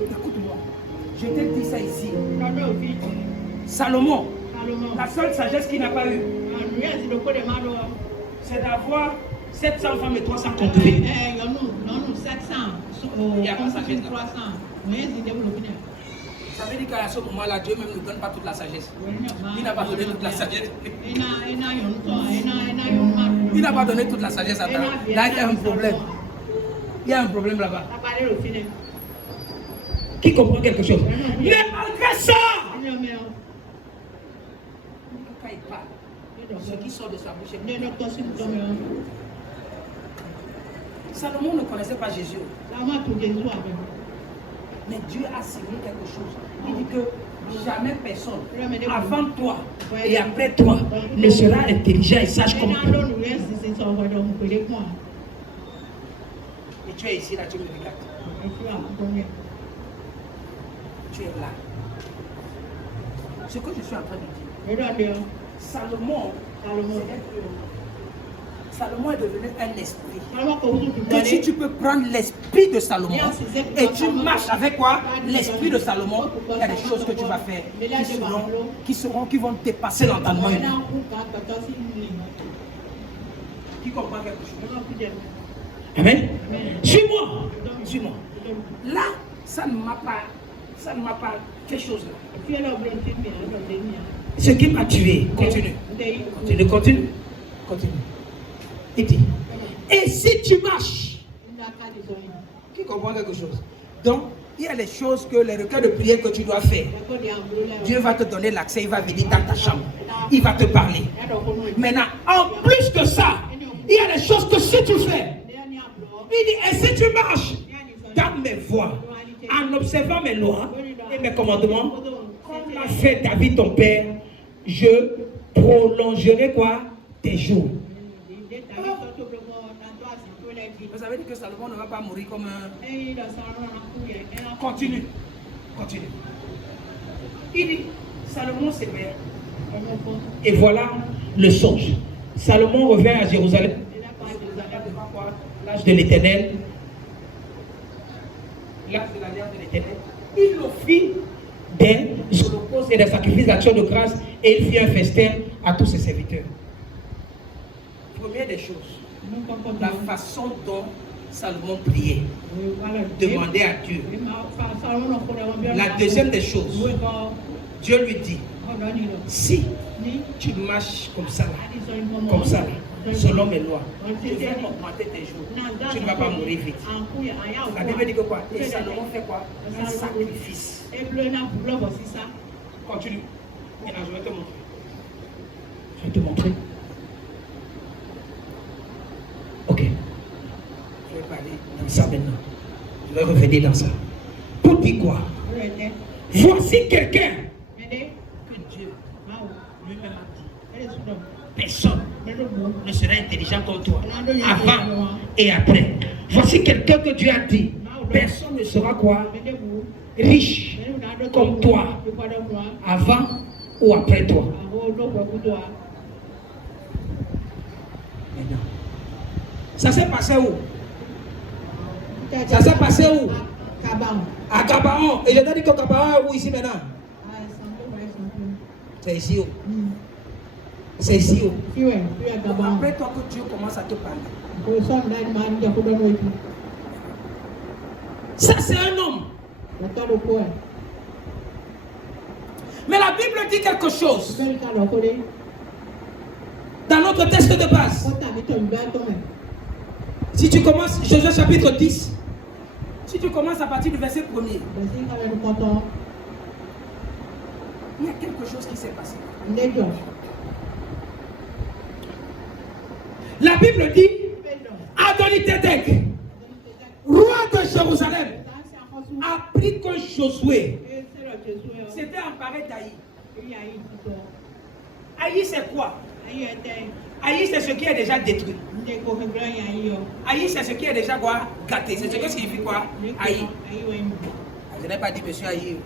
Écoute-moi, je t'ai dit ça ici. Salomon, la seule sagesse qu'il n'a pas eue, c'est d'avoir 700 femmes et 300 concubines. Il n'y a pas de sagesse là. Ça veut dire qu'à ce moment-là, Dieu même ne donne pas toute la sagesse. Il n'a pas donné toute la sagesse. Il n'a pas donné toute la sagesse à toi. Là, il y a un problème. Il y a un problème là-bas. Qui comprend quelque chose? Mais malgré ça, quand il parle, ce qui sort de sa bouche est... Salomon ne connaissait pas Jésus. Mais Dieu a signé quelque chose. Il dit que jamais personne, avant toi et après toi, ne sera intelligent et sage comme toi. Et tu es ici, là, tu me regardes. tu es là. Ce que je suis en train de dire. Salomon est devenu un esprit. Et si tu peux prendre l'esprit de Salomon et tu marches avec quoi? L'esprit de Salomon, il y a des choses que tu vas faire qui vont dépasser l'entendement humain. Qui comprend quelque chose? Amen. Suis-moi. Suis-moi. Là, ça ne m'a pas quelque chose là. Ce qui m'a tué, continue. Il dit, et si tu marches, qui comprend quelque chose? Donc, il y a des choses que les requêtes de prière que tu dois faire. Dieu va te donner l'accès, il va venir dans ta chambre. Il va te parler. Maintenant, en plus de ça, il y a des choses que si tu fais, il dit, et si tu marches dans mes voies, en observant mes lois et mes commandements, comme l'a fait David ton père, je prolongerai quoi? Tes jours. Vous avez dit que Salomon ne va pas mourir comme un... Continue. Il dit, Salomon s'éveille. Et voilà le songe. Salomon revient à Jérusalem. L'âge de l'Éternel. L'âge de l'alliance de l'Éternel. Il offrit des holocaustes et des sacrifices d'action de grâce et il fit un festin à tous ses serviteurs. Première des choses, la façon dont Salomon priait, demandait à Dieu. La deuxième des choses, Dieu lui dit, si tu marches comme ça, selon mes lois, je vais augmenter tes jours. Tu ne vas pas mourir vite. La Bible dit que quoi? Et Salomon fait quoi? Un sacrifice. Continue. Maintenant, je vais te montrer. Je vais te montrer. Ok. Je vais parler Dans ça maintenant. Je vais revenir dans ça. Pour dire quoi? Voici quelqu'un que Dieu lui-même a dit. Personne ne sera intelligent comme toi, avant et après. Voici quelqu'un que Dieu a dit. Personne ne sera quoi? Riche comme toi, avant ou après toi. Maintenant. Ça s'est passé où? Ça s'est passé où? À Gabaon. Et je t'ai dit que Gabaon est où ici maintenant? C'est ici où? C'est ici où? Après toi que Dieu commence à te parler. Ça c'est un homme. Mais la Bible dit quelque chose. Dans notre texte de base. Si tu commences, Josué chapitre 10. Si tu commences à partir du verset 1er, il y a quelque chose qui s'est passé. La Bible dit, Adoni-Tédek, roi de Jérusalem, apprit que Josué C'était emparé d'Aï. Aïe, c'est quoi? Aïe, c'est ce qui est déjà détruit. Aïe, c'est ce qui est déjà quoi? Gâté. C'est ce que signifie quoi? Aïe. Je n'ai pas dit monsieur Aïe.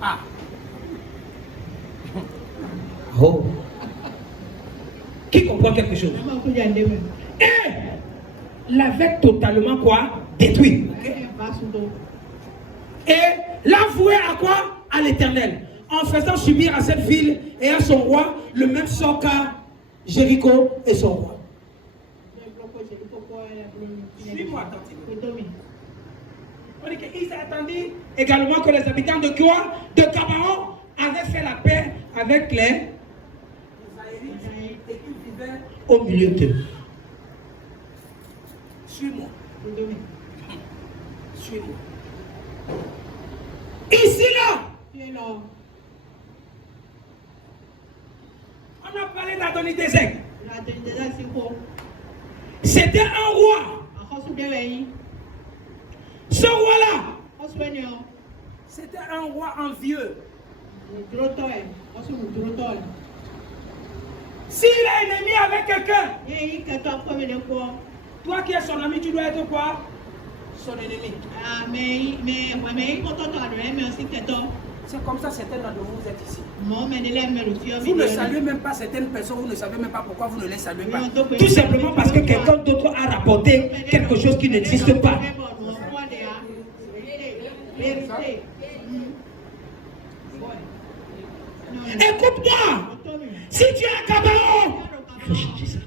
Ah. Oh. Qui comprend quelque chose? Et l'avait totalement quoi? Détruit. Et l'a voué à quoi? À l'Éternel. En faisant subir à cette ville et à son roi le même sort qu'à Jéricho et son roi. Suis-moi attentivement. On dit qu'il s'attendait également que les habitants de quoi? De Gabaon avaient fait la paix avec les Israélites et qu'ils vivaient au milieu d'eux. Suis-moi. Suis-moi. Ici là, on a parlé d'Adoni-Tédek. C'était un roi. Ce roi-là, C'était un roi envieux. S'il est ennemi avec quelqu'un, toi qui es son ami, tu dois être quoi? son ennemi. C'est comme ça certains d'entre vous êtes ici. Vous ne saluez même pas certaines personnes, vous ne savez même pas pourquoi vous ne les saluez pas. Tout simplement parce que quelqu'un d'autre a rapporté quelque chose qui n'existe pas. Écoute-moi. Si tu es un Gabaon, il faut changer ça.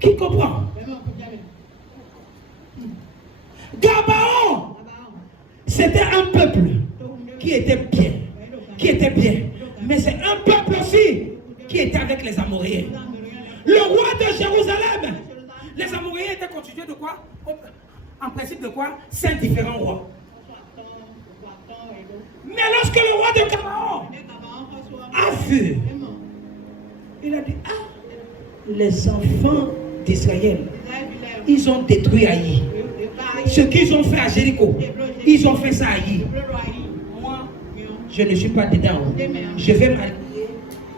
Qui comprend? Gabaon, c'était un peuple qui était bien. Mais c'est un peuple aussi qui était avec les Amoréens. Le roi de Jérusalem, les Amoréens étaient constitués de quoi? En principe de quoi? 5 différents rois. Mais lorsque le roi de Gabaon a vu, il a dit, ah, les enfants d'Israël, ils ont détruit Haï. Ce qu'ils ont fait à Jéricho, ils ont fait ça à Haï. Moi, je ne suis pas dedans. Je vais m'allier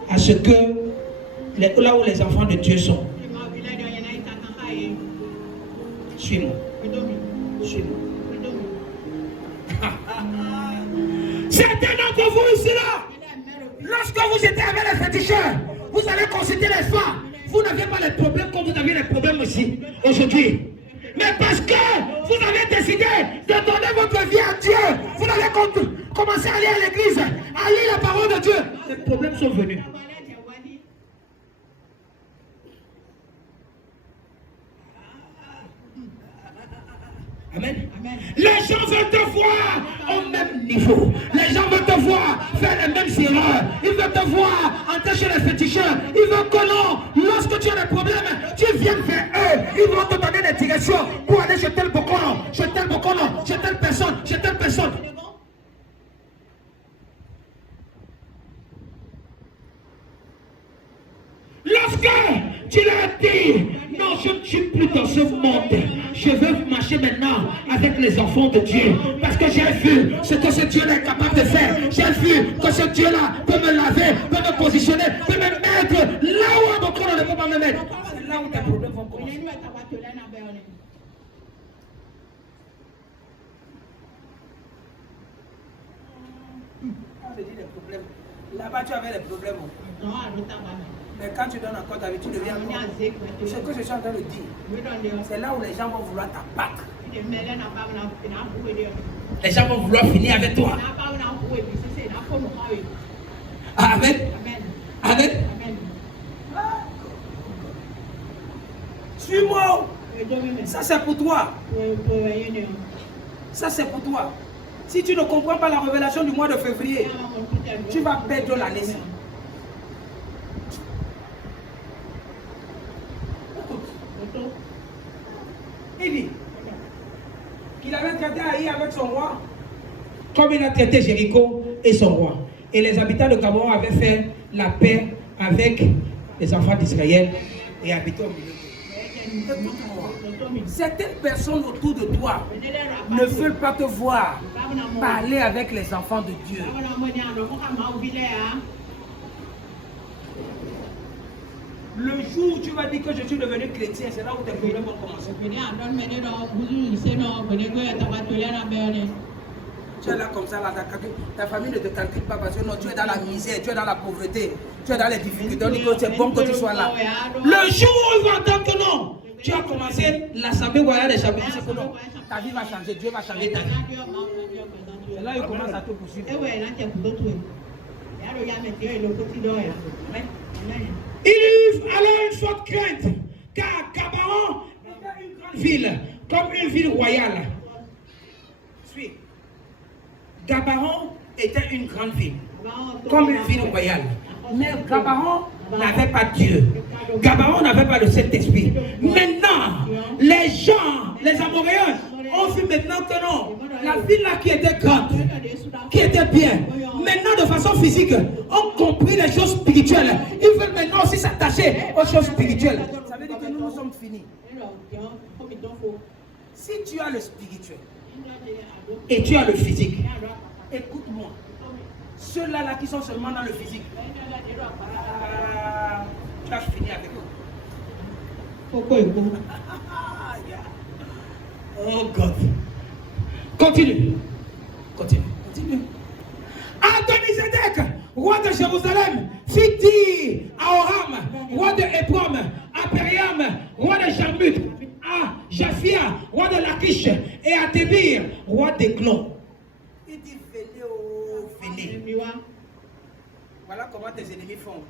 à ce que, là où les enfants de Dieu sont. Suis-moi. Suis-moi. Certains d'entre vous ici là, lorsque vous étiez avec les féticheurs, vous allez consulter les femmes. Vous n'avez pas les problèmes comme vous avez les problèmes aussi aujourd'hui. Mais parce que vous avez décidé de donner votre vie à Dieu, vous allez commencer à aller à l'église, à lire la parole de Dieu. Les problèmes sont venus. Amen. Les gens veulent te voir au même niveau. Les gens veulent te voir faire les mêmes erreurs. Ils veulent te voir entrer chez les féticheurs. Ils veulent que non, lorsque tu as des problèmes, tu viennes vers eux. Ils vont te donner des directions pour aller chez tel bokono, chez tel bokono, chez telle personne, chez telle personne. Lorsque tu leur dis, non, je ne suis plus dans ce monde, je veux marcher maintenant avec les enfants de Dieu, parce que j'ai vu ce que ce Dieu-là est capable de faire. J'ai vu que ce Dieu-là peut me laver, peut me positionner, peut me mettre là où mon corps ne peut pas me mettre. C'est là où tes problèmes vont commencer. Là-bas, tu avais les problèmes. Mais quand tu donnes encore ta vie, tu deviens mort. Ce que je suis en train de dire, c'est là où les gens vont vouloir t'abattre. Les gens vont vouloir finir avec toi. Amen. Amen. Suis-moi. Ça c'est pour toi. Ça c'est pour toi. Si tu ne comprends pas la révélation du mois de février, tu vas perdre la leçon. Il dit qu'il avait traité Haï avec son roi comme il a traité Jéricho et son roi. Et les habitants de Gabaon avaient fait la paix avec les enfants d'Israël et habitaient au milieu. Certaines personnes autour de toi ne veulent pas te voir parler avec les enfants de Dieu. Le jour où tu vas dire que je suis devenu chrétien, c'est là où tes problèmes vont commencer. Tu es là comme ça, là, ta famille ne te calcule pas parce que non, tu es dans la misère, tu es dans la pauvreté, tu es dans les difficultés. On dit que c'est bon que tu sois là. Le jour où ils vont entendre que non, tu as commencé l'assemblée royale des champions, c'est que non, ta vie va changer, Dieu va changer ta vie. C'est là où il commence à te poursuivre. Il eut alors une forte crainte, car Gabaon était une grande ville, comme une ville royale. Suis. Gabaon était une grande ville, comme une ville royale. Mais Gabaon n'avait pas Dieu. Gabaon n'avait pas le Saint-Esprit. Maintenant, les gens, les Amoréens, ont vu maintenant que non, la ville là qui était grande, qui était bien, maintenant de façon physique, ont compris les choses spirituelles. Ils veulent maintenant aussi s'attacher aux choses spirituelles. Ça veut dire que nous sommes finis. Si tu as le spirituel et tu as le physique, écoute-moi. Ceux-là là qui sont seulement dans le physique, tu as fini avec eux. Oh God. Continue. Adoni-Zédek, roi de Jérusalem, fit dire à Oram, roi de Éprom, à Périam, roi de Jarmut, à Japhia, roi de Lachish, et à Tébir, roi d'Églon. Il dit venez. Voilà comment tes ennemis font.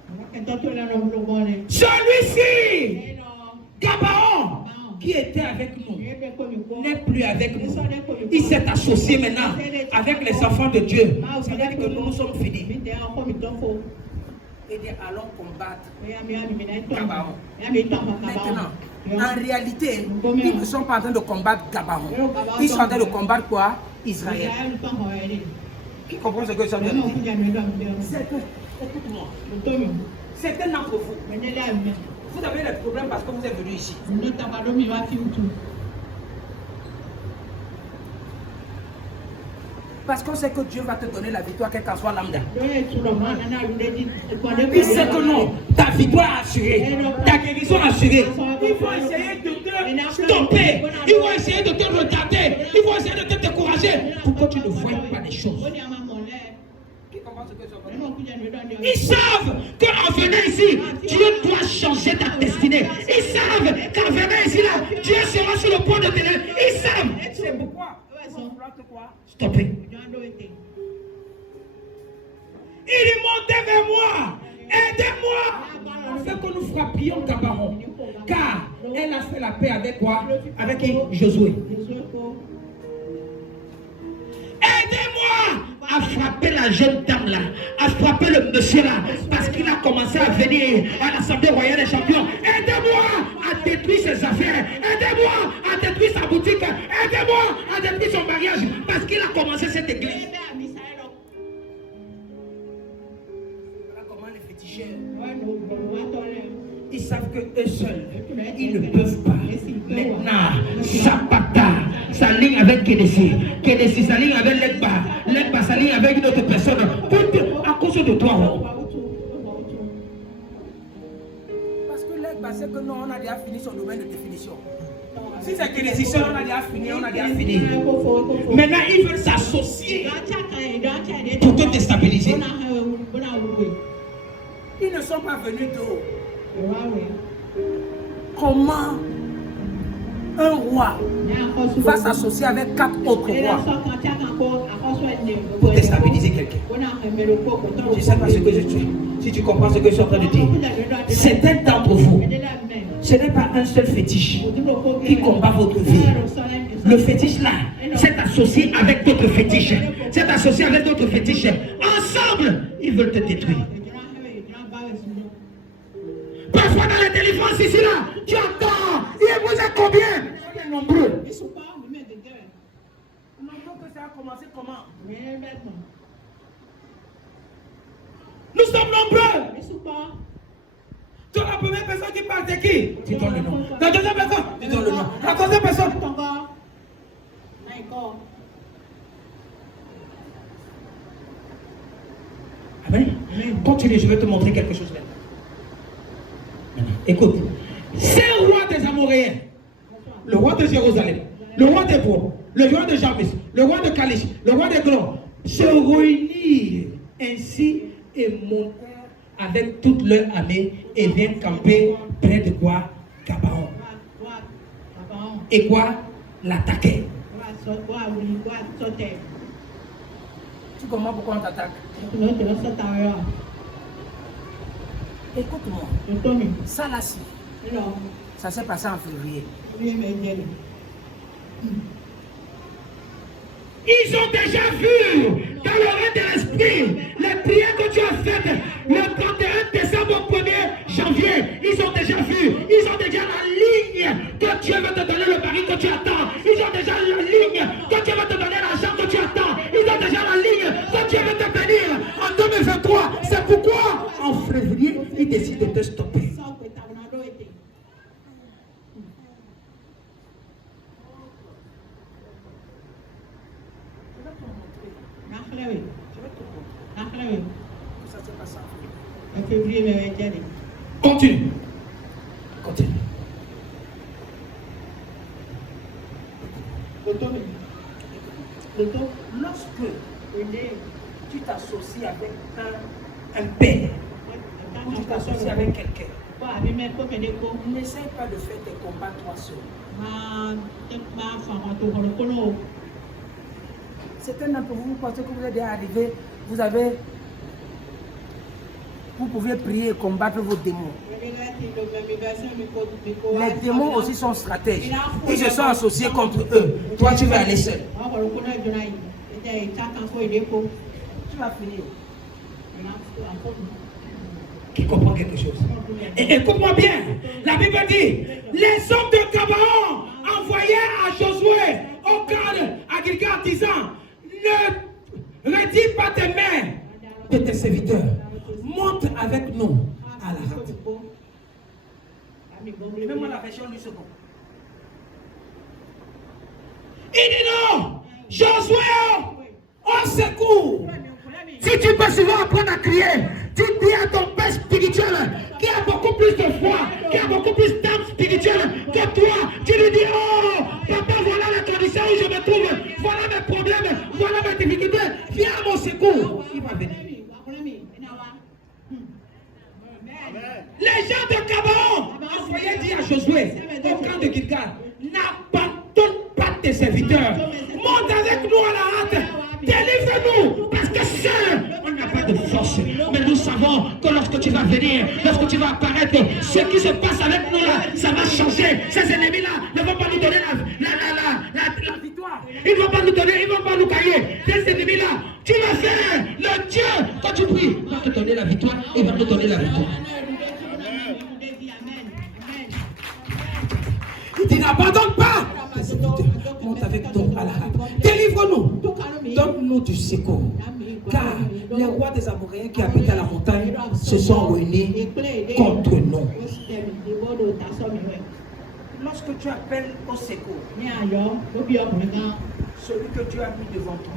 Celui-ci, Gabaon, qui était avec nous, n'est plus avec nous. Il s'est associé maintenant avec les enfants de Dieu. Ça veut dire que nous sommes finis. Et dit, allons combattre Gabaon. Maintenant, en réalité, ils ne sont pas en train de combattre Gabaon. Ils sont en train de combattre quoi? Israël. Qui comprend ce que je suis en train de dire? C'est que, écoute-moi, certains d'entre vous, vous avez des problèmes parce que vous êtes venus ici. Parce qu'on sait que Dieu va te donner la victoire, quel qu'en soit lambda. Il sait que non, ta victoire assurée, ta guérison assurée. Ils vont essayer de te stopper, ils vont essayer de te retarder, ils vont essayer de te décourager pour que tu ne voies pas les choses. Ils savent qu'en venant ici, Dieu doit changer ta destinée. Ils savent qu'en venant ici, là, Dieu sera sur le point de te donner. Ils savent. C'est pourquoi stopper. Il est monté vers moi. Aidez-moi. Afin que nous frappions Gabaon. Car elle a fait la paix avec quoi? Avec Josué. Aidez-moi à frapper la jeune dame là, à frapper le monsieur là, parce qu'il a commencé à venir à l'Assemblée royale des champions. Aidez-moi à détruire ses affaires. Aidez-moi à détruire sa boutique. Aidez-moi à détruire son mariage, parce qu'il a commencé cette église. Voilà comment les féticheurs, ils savent que eux seuls, ils ne peuvent pas. Maintenant, Zapata s'aligne avec Kédessi, Kédessi s'aligne avec Legba, Legba s'aligne avec une autre personne, tout à cause de toi. Parce que Legba sait que non, on a déjà fini son domaine de définition. Si c'est Kédessi seul, on a déjà fini, Maintenant, ils veulent s'associer pour te déstabiliser. Ils ne sont pas venus d'eau. Comment un roi va s'associer avec 4 autres rois pour déstabiliser quelqu'un? Je ne sais pas ce que je dis. Si tu comprends ce que je suis en train de dire, certains d'entre vous, ce n'est pas un seul fétiche qui combat votre vie. Le fétiche là, c'est associé avec d'autres fétiches. C'est associé avec d'autres fétiches. Ensemble, ils veulent te détruire. Parfois dans les délivrances ici là, tu entends, et vous êtes combien? On est nombreux. On entend que ça a commencé comment? Nous sommes nombreux. Tu es la première personne qui parle, c'est qui? Tu donnes le nom. La deuxième personne, tu donnes le nom. La troisième personne. Amen. Continue, je vais te montrer quelque chose maintenant. Écoute, c'est le roi des Amoréens, le roi de Jérusalem, le roi des Bois, le roi de Jabès, le roi de Kalish, le roi de Glon, se réunirent ainsi et montèrent avec toute leur armée et viennent camper près de quoi? Gabaon. Et quoi? L'attaquer. Tu comprends pourquoi on t'attaque? Écoute-moi, ça là, ça s'est passé en février. Ils ont déjà vu dans le rang de l'esprit les prières que tu as faites le 31 décembre au 1er janvier. Ils ont déjà vu, ils ont déjà la ligne que Dieu va te donner le mari que tu attends. Ils ont déjà la ligne que Dieu va te donner l'argent que tu attends. Ils ont déjà la ligne que Dieu va te bénir en 2023. C'est pourquoi en février, ils décident de te stopper. Continue. Continue. Lorsque tu t'associes avec un père, ou tu t'associes avec quelqu'un, n'essaye pas de faire tes combats toi seul. Certains d'entre vous pensez que vous êtes déjà arrivé, vous pouvez prier et combattre vos démons. Les démons aussi sont stratèges. Ils se sont associés contre eux. Toi, tu vas aller seul. Tu vas finir. Qui comprend quelque chose? Et écoute-moi bien. La Bible dit, les hommes de Gabaon envoyaient à Josué au camp à Gilgal disant, ne retire pas tes mains de tes serviteurs. Monte avec nous à la rate. Même la version du second. Il dit non, Josué, au secours. Si tu peux souvent apprendre à crier, tu dis à ton père spirituel qui a beaucoup plus de foi, qui a beaucoup plus d'âme spirituelle que toi. Tu lui dis, oh, papa, voilà la condition où je me trouve, voilà mes problèmes, voilà mes difficultés, viens à mon secours. Il va venir. Les gens de Gabaon envoyaient dire à Josué au camp de Gilgal, n'abandonne pas tes serviteurs, monte avec nous à la hâte, délivre-nous, parce que seul on n'a pas de force. Mais nous savons que lorsque tu vas venir, lorsque tu vas apparaître, ce qui se passe avec nous là, ça va changer. Ces ennemis-là ne vont pas nous donner la victoire. Ils ne vont pas nous donner, ils ne vont pas nous cailler. Ces ennemis-là, tu vas faire le Dieu quand tu pries, il va te donner la victoire, il va te donner la victoire. Il dit n'abandonne pas. Monte avec nous à la hâte. Délivre-nous. Donne-nous du secours. Car les rois des Amoréens qui habitent à la montagne se sont réunis contre nous. Lorsque tu appelles au secours, celui que Dieu a mis devant toi,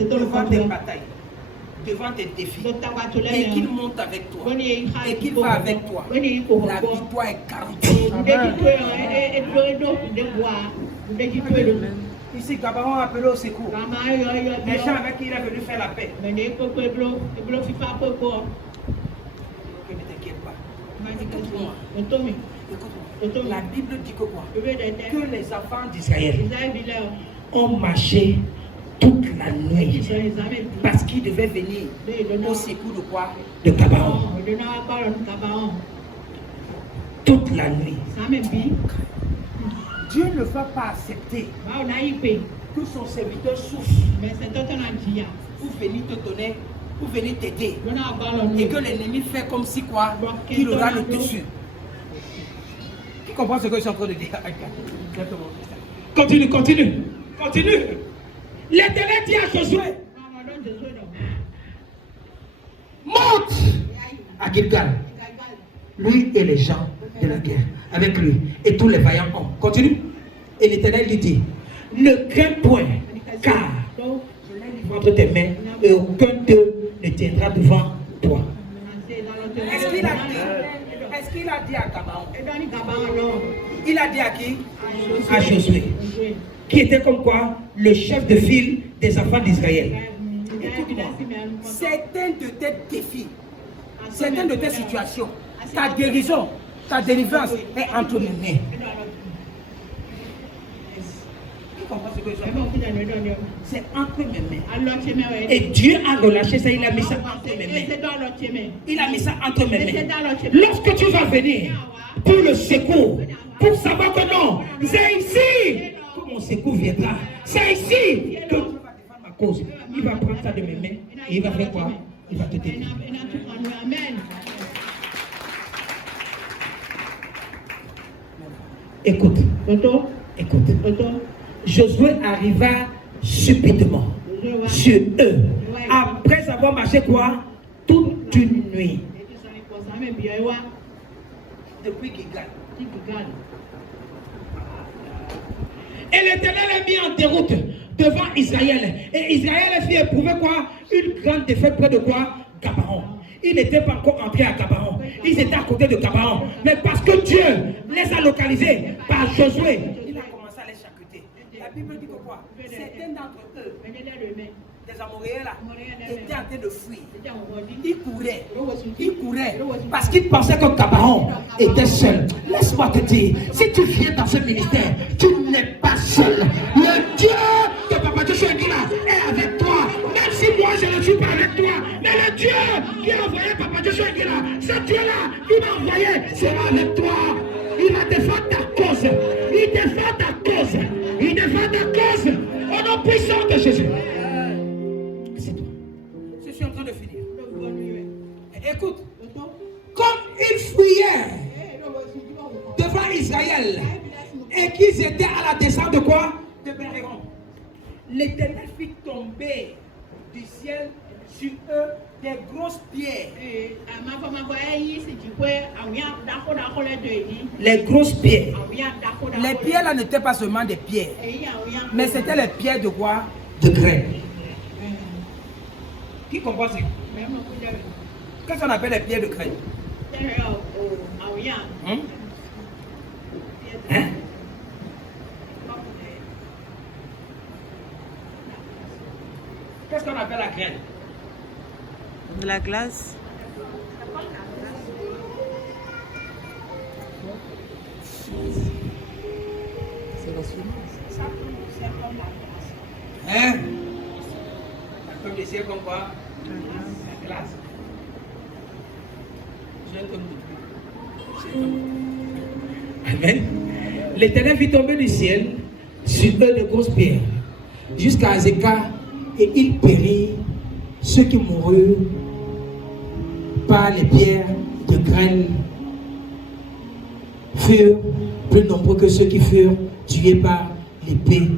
devant tes batailles, devant tes défis, et qu'il monte avec toi, et qu'il va avec toi, la victoire est garantie. Ici, Gabaon a appelé au secours. Les gens avec qui il est venu faire la paix. Ne t'inquiète pas. Écoute-moi. La Bible dit que quoi? Que les enfants d'Israël ont marché toute la nuit parce qu'ils devaient venir au secours de quoi? De Gabaon. Toute la nuit. Dieu ne va pas accepter que son serviteur souffre pour venir te donner, pour venir t'aider, et que l'ennemi fait comme si quoi, qu'il aura le dessus. Qui comprend ce que je suis en train de dire? Continue. L'Éternel dit à Josué, monte à Gilgal, lui et les gens de la guerre, avec lui, et tous les vaillants hommes. Continue. Et l'Éternel lui dit, ne crains point, car je l'ai livré entre tes mains, et aucun d'eux ne tiendra devant toi. Est-ce qu'il a dit à Gabaon? Il a dit à qui? À Josué, qui était comme quoi le chef de file des enfants d'Israël. Écoute-moi, certains de tes défis, certaines de tes situations, ta guérison, ta délivrance est entre mes mains. C'est entre mes mains. Et Dieu a relâché ça, il a mis ça entre mes mains. Il a mis ça entre mes mains. Lorsque tu vas venir pour le secours, pour savoir que non, c'est ici que mon secours viendra. C'est ici que Dieu va défendre ma cause. Il va prendre ça de mes mains et il va faire quoi? Il va te délivrer. Écoute. Josué arriva subitement sur eux, après avoir marché quoi? Toute une nuit. Depuis Gilgal. Et l'Éternel est mis en déroute devant Israël. Et Israël a fait éprouver quoi? Une grande défaite près de quoi? Gabaon. Ils n'étaient pas encore entrés à Gabaon. Ils étaient à côté de Gabaon. Mais parce que Dieu les a localisés par Josué, il a commencé à les charcuter. La Bible dit que quoi? Certains d'entre eux, des Amoréens là, étaient en train de fuir. Ils couraient parce qu'ils pensaient que Gabaon était seul. Laisse-moi te dire, si tu viens dans ce ministère, tu n'es pas seul. Le Dieu de Papa Joshua Guila est avec toi. Même si moi je ne suis pas avec toi, mais le Dieu qui a envoyé Papa Joshua Guila, ce Dieu-là qui m'a envoyé sera avec toi. Il va défendre ta cause. Il défend ta cause. Il défend ta cause. Au nom puissant de Jésus. C'est toi. Je suis en train de finir. Écoute, comme ils fuyaient devant Israël et qu'ils étaient à la descente de quoi? De Bérégon. L'Éternel fit tomber du ciel sur eux des grosses pierres. Les grosses pierres. Les pierres là n'étaient pas seulement des pierres, mais c'était les pierres de quoi? De graines. Qui comprend ça? Qu'est-ce qu'on appelle les pierres de graines? Hein? Qu'est-ce qu'on appelle la graine? De la glace. C'est la suite. Hein? Comme des ciels comme quoi? La glace. Amen. L'Éternel fit tomber du ciel sur eux de grosses pierres jusqu'à Azéka, et il périt ceux qui moururent par les pierres de graines furent plus nombreux que ceux qui furent tués par l'épée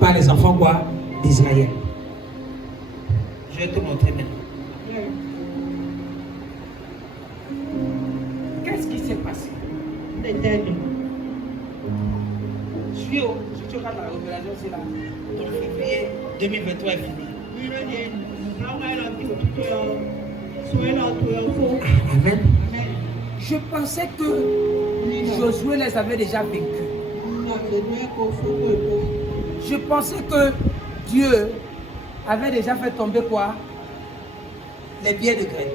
par les enfants quoi d'Israël. Je vais te montrer maintenant. Qu'est-ce qui s'est passé? Si tu regardes la révélation, c'est là. Donc février 2023 est fini. Amen. Je pensais que Josué les avait déjà vaincus. Je pensais que Dieu avait déjà fait tomber quoi? Les pierres de graines.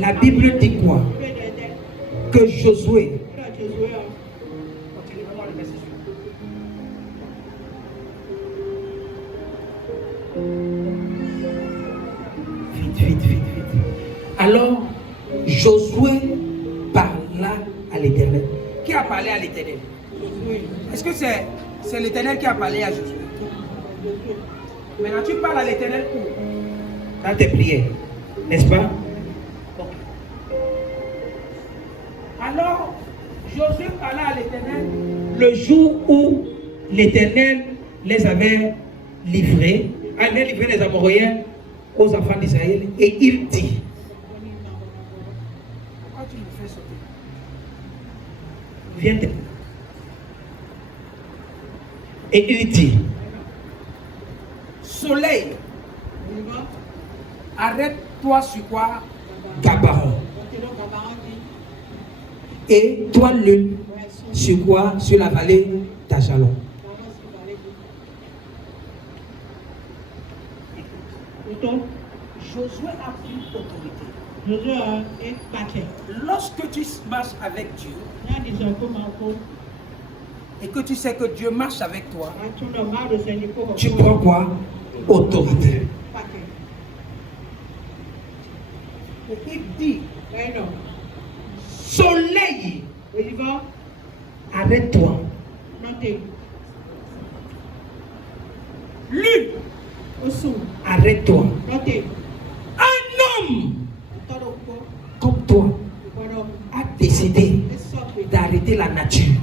La Bible dit quoi? Que Josué. Vite. Alors, Josué parla à l'Éternel. Qui a parlé à l'Éternel? Est-ce que c'est l'Éternel qui a parlé à Josué? Maintenant, tu parles à l'Éternel où? Dans tes prières, n'est-ce pas? Alors, Josué parla à l'Éternel le jour où l'Éternel les avait livrés, avait livré les Amoréens aux enfants d'Israël, et il dit, pourquoi tu me fais sauter? Viens. Et il dit, soleil, arrête-toi sur quoi? Gabaon. Et toi lune, sur quoi? Sur la vallée d'Ajalon. Josué a pris autorité. Lorsque tu marches avec Dieu et que tu sais que Dieu marche avec toi, tu prends quoi? Autorité. Il dit, soleil, arrête-toi. Lune, arrête-toi. Un homme comme toi a décidé d'arrêter la nature.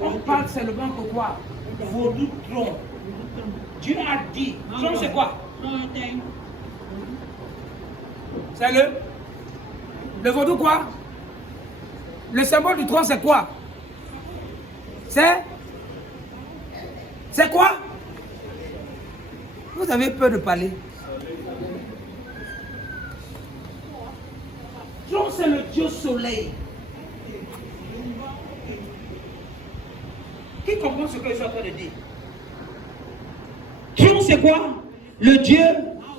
On parle seulement de quoi? Vaudou tronc. Dieu a dit, tronc c'est quoi? C'est le vaudou quoi? Le symbole du tronc c'est quoi? C'est quoi? Vous avez peur de parler. Tronc c'est le Dieu soleil. Qui comprend ce que je suis en train de dire? Tron, c'est quoi? Le Dieu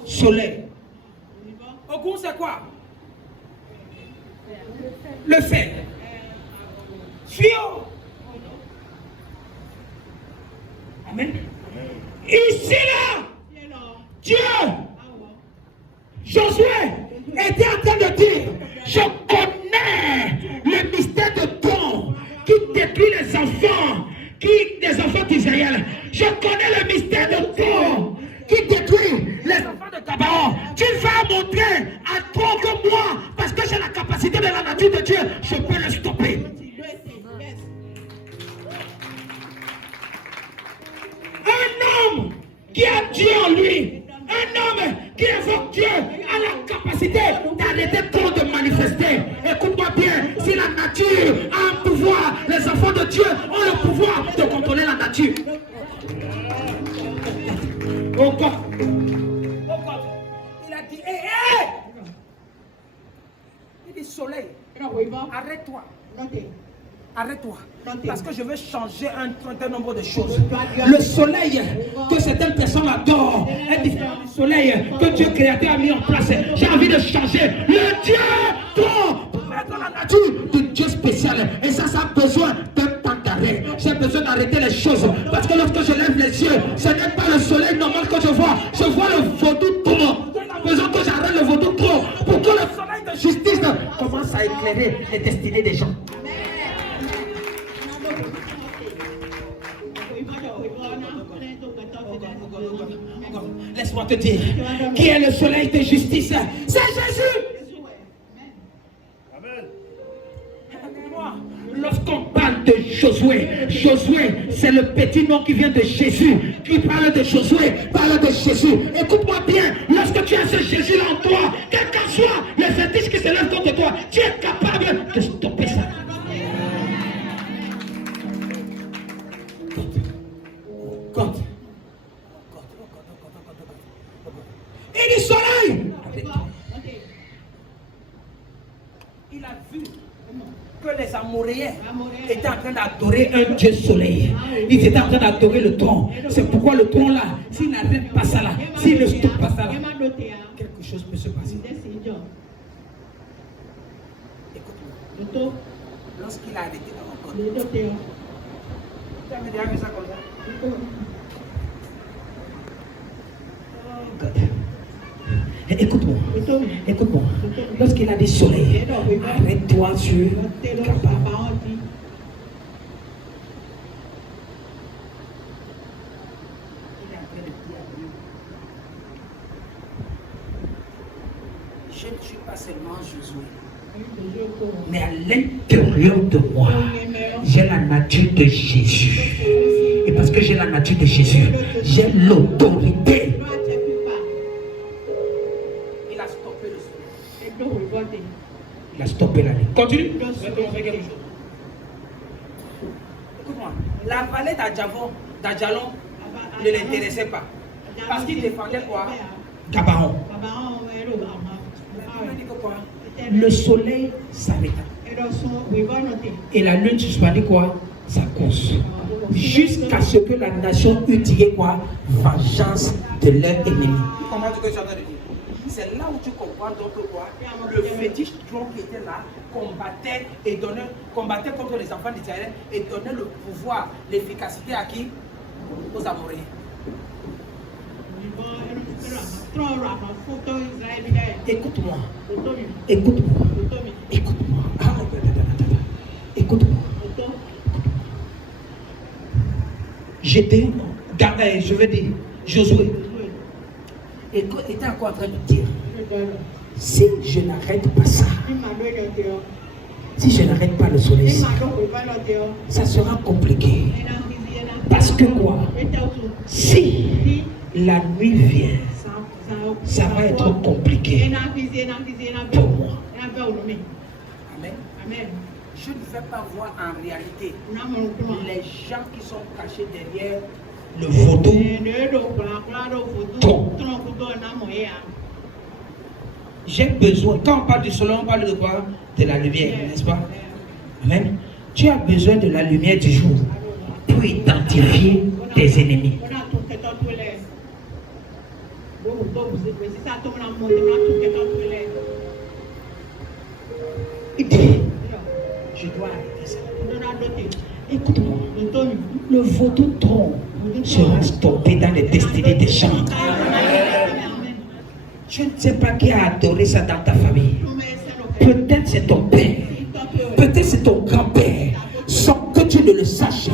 soleil. Ogun, c'est quoi? Le fer. Fio. Amen. Ici là, Dieu, Josué était en train de dire, je connais le mystère de Tron qui détruit les enfants d'Israël. Je connais le mystère de Tron qui détruit les enfants de Gabaon. Tu vas montrer à toi que moi, parce que j'ai la capacité de la nature de Dieu, je peux le stopper. Un homme qui a Dieu en lui, un homme qui évoque Dieu a la capacité d'arrêter trop de manifester. Écoute-moi bien, si la nature a un pouvoir, les enfants de Dieu ont le pouvoir de contrôler la nature. Oh God. Oh God. Il a dit, hé, hé! Il dit, soleil, arrête-toi. Arrête-toi. Parce que je vais changer un certain nombre de choses. Le soleil que certaines personnes adorent est différent du soleil que Dieu créateur a mis en place. J'ai envie de changer le Dieu pour mettre la nature de Dieu spécial. Et ça a besoin d'un temps d'arrêt. J'ai besoin d'arrêter les choses. Parce que lorsque je lève les yeux, ce n'est pas le soleil normal que je vois. Je vois le vaudou trop. J'ai besoin que j'arrête le vaudou trop pour que le soleil de justice commence à éclairer les destinées des gens. Laisse-moi te dire, qui est le soleil de justice? C'est Jésus. Amen. Lorsqu'on parle de Josué, Josué, c'est le petit nom qui vient de Jésus. Qui parle de Josué, parle de Jésus. Écoute-moi bien, lorsque tu as ce Jésus-là en toi, quel qu'en soit le fétiche qui se lève contre toi, tu es capable de stopper ça. God. Il dit soleil. Il a vu que les Amoréens étaient en train d'adorer un Dieu soleil. Ils étaient en train d'adorer le tronc. C'est pourquoi le tronc là, s'il n'arrête pas ça là, s'il ne stoppe pas ça là, quelque chose peut se passer. Écoute-moi. Lorsqu'il a arrêté la rencontre, écoute-moi, écoute-moi. Lorsqu'il a dit soleil, arrête-toi sur Gabaon. Je ne suis pas seulement Josué, mais à l'intérieur de moi, j'ai la nature de Jésus. Et parce que j'ai la nature de Jésus, j'ai l'autorité. Il a stoppé le soleil. Il a stoppé la nuit. Continue. Écoute-moi, la vallée d'Adjalon ne l'intéressait pas. Parce qu'il défendait quoi? Gabaon. Le soleil s'arrêta. Et la lune suspendit quoi? Sa course. Jusqu'à ce que la nation eût tiré quoi? Vengeance de leur ennemi. Tu comprends ce que je suis en train de dire? C'est là où tu comprends donc quoi? Le fétiche tronc qui était là combattait contre les enfants d'Israël et donnait le pouvoir, l'efficacité à qui? Aux Amoréens. Écoute-moi. Écoute-moi. Écoute-moi. Écoute-moi. Je vais dire, Josué était encore en train de dire, si je n'arrête pas ça, si je n'arrête pas le soleil, ça sera compliqué. Parce que quoi? Si la nuit vient, ça va être compliqué pour moi. Amen. Je ne vais pas voir en réalité les gens qui sont cachés derrière le vaudou. J'ai besoin, quand on parle du soleil, on parle de quoi? De la lumière, n'est-ce pas? Amen. Tu as besoin de la lumière du jour. pour identifier tes ennemis. Il dit, je dois arrêter ça. Écoute-moi, le vaudou-tron sera stoppé dans les destinées des gens. Je ne sais pas qui a adoré ça dans ta famille. Peut-être c'est ton père, peut-être c'est ton grand-père, sans que tu ne le saches.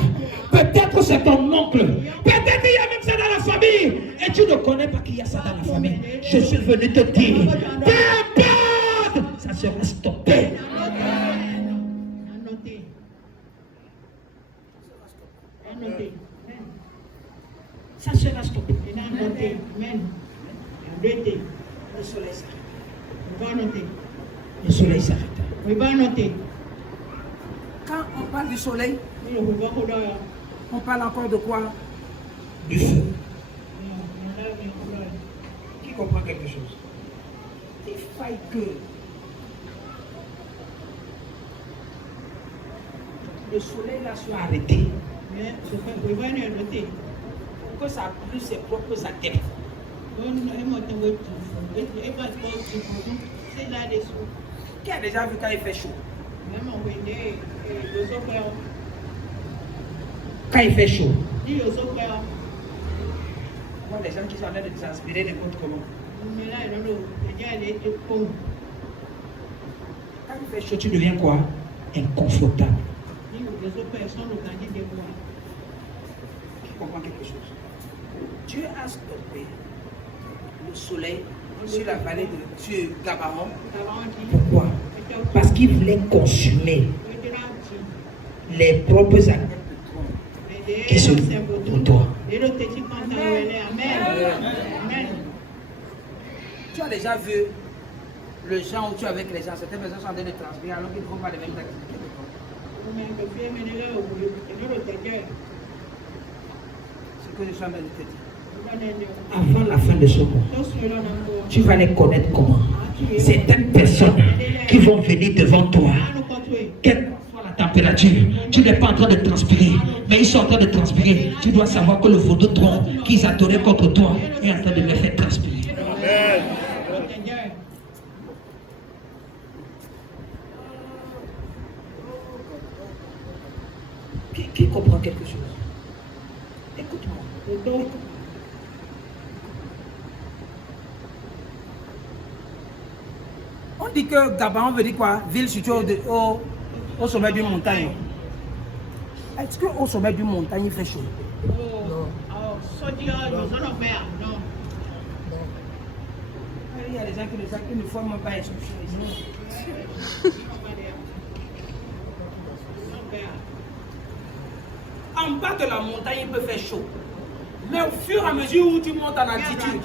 Peut-être c'est ton oncle, peut-être il y a même ça dans la famille et tu ne connais pas qu'il y a ça dans la famille. Je suis venu te dire, peu importe, ça sera stoppé. Ça sera stoppé. Le soleil s'arrête. Le soleil s'arrête. Quand on parle du soleil, on parle encore de quoi? Du feu. Qui comprend quelque chose? Il faille que le soleil là soit arrêté. Pour que ça brûle ses propres adeptes. Qui a déjà vu quand il fait chaud? Quand il fait chaud. Moi, les gens qui sont en train de transpirer ne comptent comment. Quand il fait chaud, tu deviens quoi? Inconfortable. Qui comprend quelque chose? Dieu a stoppé le soleil sur la vallée de Gabaon. Pourquoi? Parce qu'il voulait consumer les propres actes qui sont pour toi. Tu as déjà vu le genre où tu es avec les gens, certaines personnes sont en train de transpirer alors qu'ils ne font pas les mêmes activités. Ce que je suis en train de te dire. Avant la fin de ce mois, tu vas les connaître comment? Certaines personnes qui vont venir devant toi, quelle que soit la température, tu n'es pas en train de transpirer, mais ils sont en train de transpirer. Tu dois savoir que le vaudou-tron qu'ils adoraient contre toi est en train de les faire transpirer. Qui comprend quelque chose? Écoute-moi. On dit que Gabaon veut dire quoi? Ville située au sommet d'une montagne. Est-ce qu'au sommet d'une montagne il fait chaud? Non. Il y a des gens qui ne font même pas inscription ici. En bas de la montagne, il peut faire chaud. Mais au fur et à mesure où tu montes en altitude,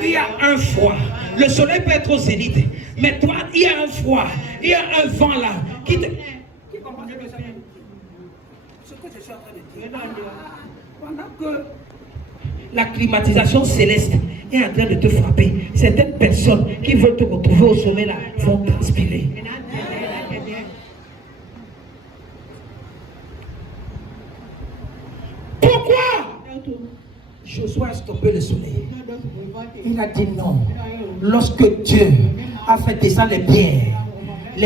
il y a un froid. Le soleil peut être au zénith, mais toi, il y a un froid. Il y a un vent là qui te... Qui comprend ce que je suis en train de dire? Pendant que la climatisation céleste est en train de te frapper, certaines personnes qui veulent te retrouver au sommet là vont transpirer. Pourquoi Josué a stoppé le soleil? Il a dit non. Lorsque Dieu a fait descendre les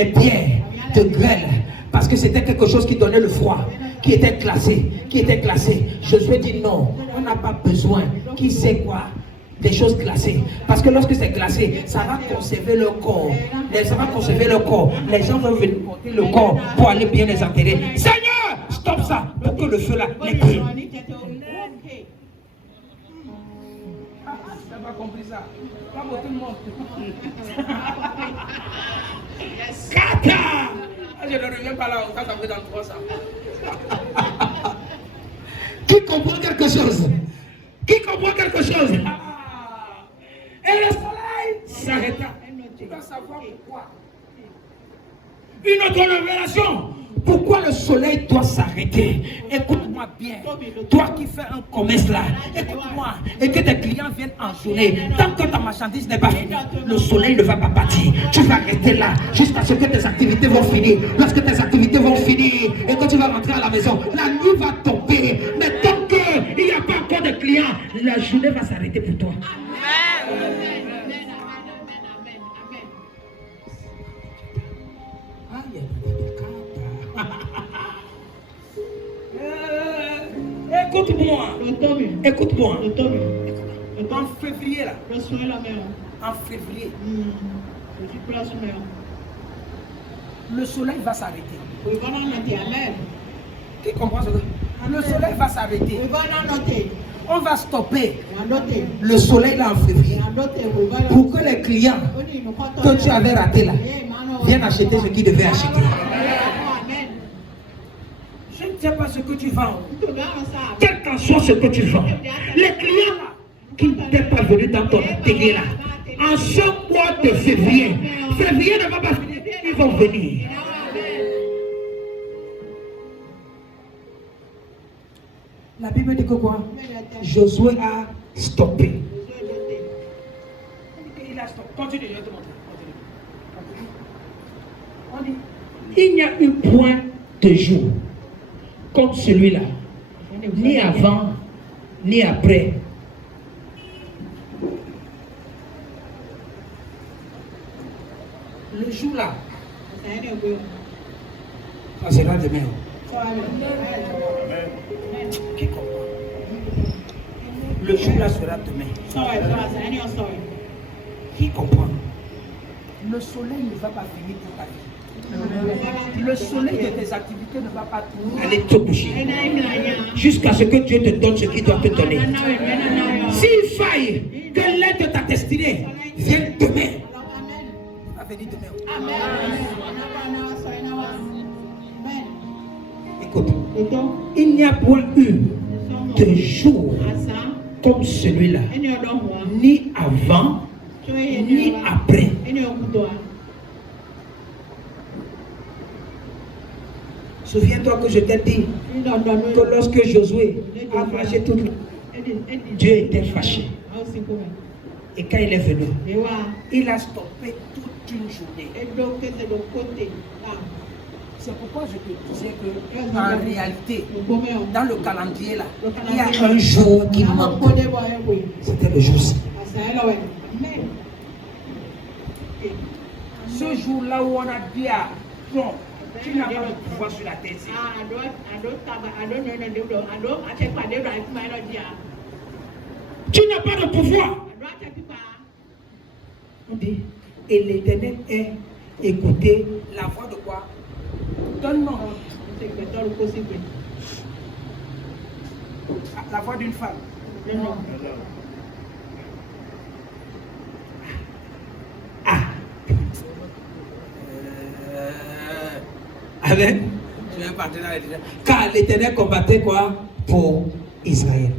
pierres de grêle, parce que c'était quelque chose qui donnait le froid, qui était glacé. Josué dit non, on n'a pas besoin. Qui sait quoi? Des choses glacées. Parce que lorsque c'est glacé, ça va conserver leur corps. Les gens vont venir porter le corps pour aller bien les enterrer. Seigneur, stop ça pour que le feu là les brûle. Tu n'as pas compris ça. Pas pour tout le monde. Kata! Je ne reviens pas là, on va s'en dans 300. Qui comprend quelque chose? Et le soleil s'arrêta. Tu dois savoir pourquoi. Une autre révélation. Pourquoi le soleil doit s'arrêter? Écoute-moi bien. Toi qui fais un commerce là, écoute-moi. Et que tes clients viennent en journée. Tant que ta marchandise n'est pas finie, le soleil ne va pas partir. Tu vas rester là jusqu'à ce que tes activités vont finir. Lorsque tes activités vont finir et que tu vas rentrer à la maison, la nuit va tomber. client, la journée va s'arrêter pour toi. Écoute-moi. Écoute-moi. En février là. En février. Le soleil va s'arrêter. Qui comprend ce que? Le soleil va s'arrêter. On va stopper le soleil là en février pour que les clients que tu avais ratés là viennent acheter ce qu'ils devaient acheter. Je ne sais pas ce que tu vends. Quel qu'en soit ce que tu vends, les clients là, qui n'étaient pas venus dans ton atelier là, en ce mois de février, février ne va pas finir, ils vont venir. La Bible dit que quoi? Josué a stoppé. Il a stoppé. Continue, je vais te montrer. Continue. Il n'y a eu point de jour comme celui-là, ni avant, ni après. Le jour là, ça sera demain. Qui comprend? Le jour là sera demain. Qui comprend? Le soleil ne va pas finir pour ta vie. Le soleil de tes activités ne va pas aller te coucher jusqu'à ce que Dieu te donne ce qu'il doit te donner. S'il faille que l'aide de ta destinée vienne demain, va venir demain. Écoute, il n'y a point eu de jour comme celui-là, ni avant, ni après. Souviens-toi que je t'ai dit que lorsque Josué a marché tout, Dieu était fâché. Et quand il est venu, il a stoppé toute une journée. C'est pourquoi je te disais que en réalité, dans le calendrier là, il y a un jour qui manque. C'était le jour-ci. Ce jour-là où on a dit à Trump, tu n'as pas de pouvoir sur la terre. Tu n'as pas de pouvoir. On dit, et l'Éternel est écouté la voix de quoi? Donne-moi. La voix d'une femme. Amen. Je vais partir dans l'Éternel. Car l'Éternel combattait quoi? Pour Israël.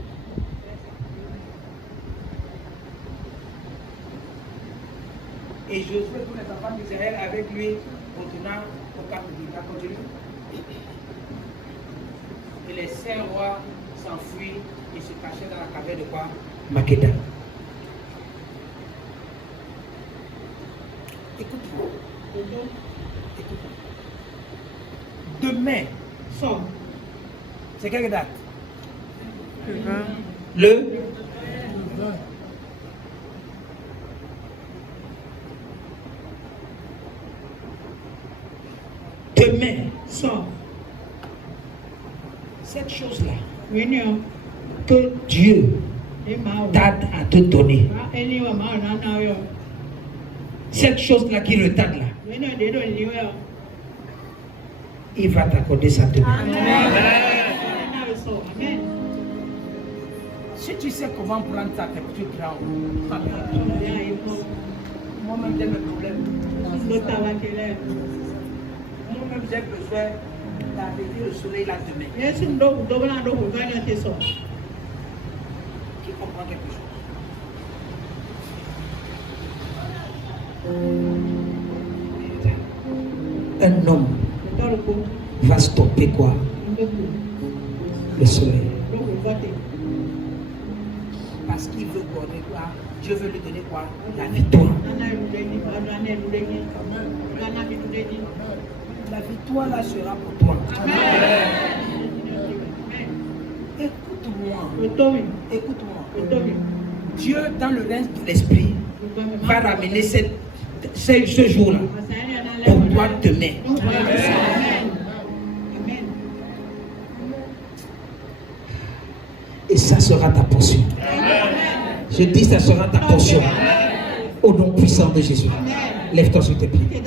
Et Josué, tous les enfants d'Israël avec lui, continuant au camp de Gilgal, continue. Et les 5 rois s'enfuient et se cachaient dans la caverne de quoi? Makéda. Écoute-moi. Écoute-moi. Demain, c'est quelle date? Le 20. Demain, cette chose-là que Dieu tarde à te donner, cette chose-là qui retarde là, il va t'accorder ça demain. Si tu sais comment prendre ta tête, tu prends. Moi-même j'ai mes problèmes. Moi-même j'ai besoin d'arrêter le soleil là demain. Qui comprend quelque chose? Un homme va stopper quoi? Le soleil. Parce qu'il veut donner quoi? Dieu veut lui donner quoi? La victoire. La victoire là sera pour toi. Écoute-moi. Écoute-moi. Dieu, dans le règne de l'esprit, va ramener ce jour-là pour toi demain. Et ça sera ta portion. Je dis, ça sera ta portion. Au nom puissant de Jésus. Lève-toi sur tes pieds.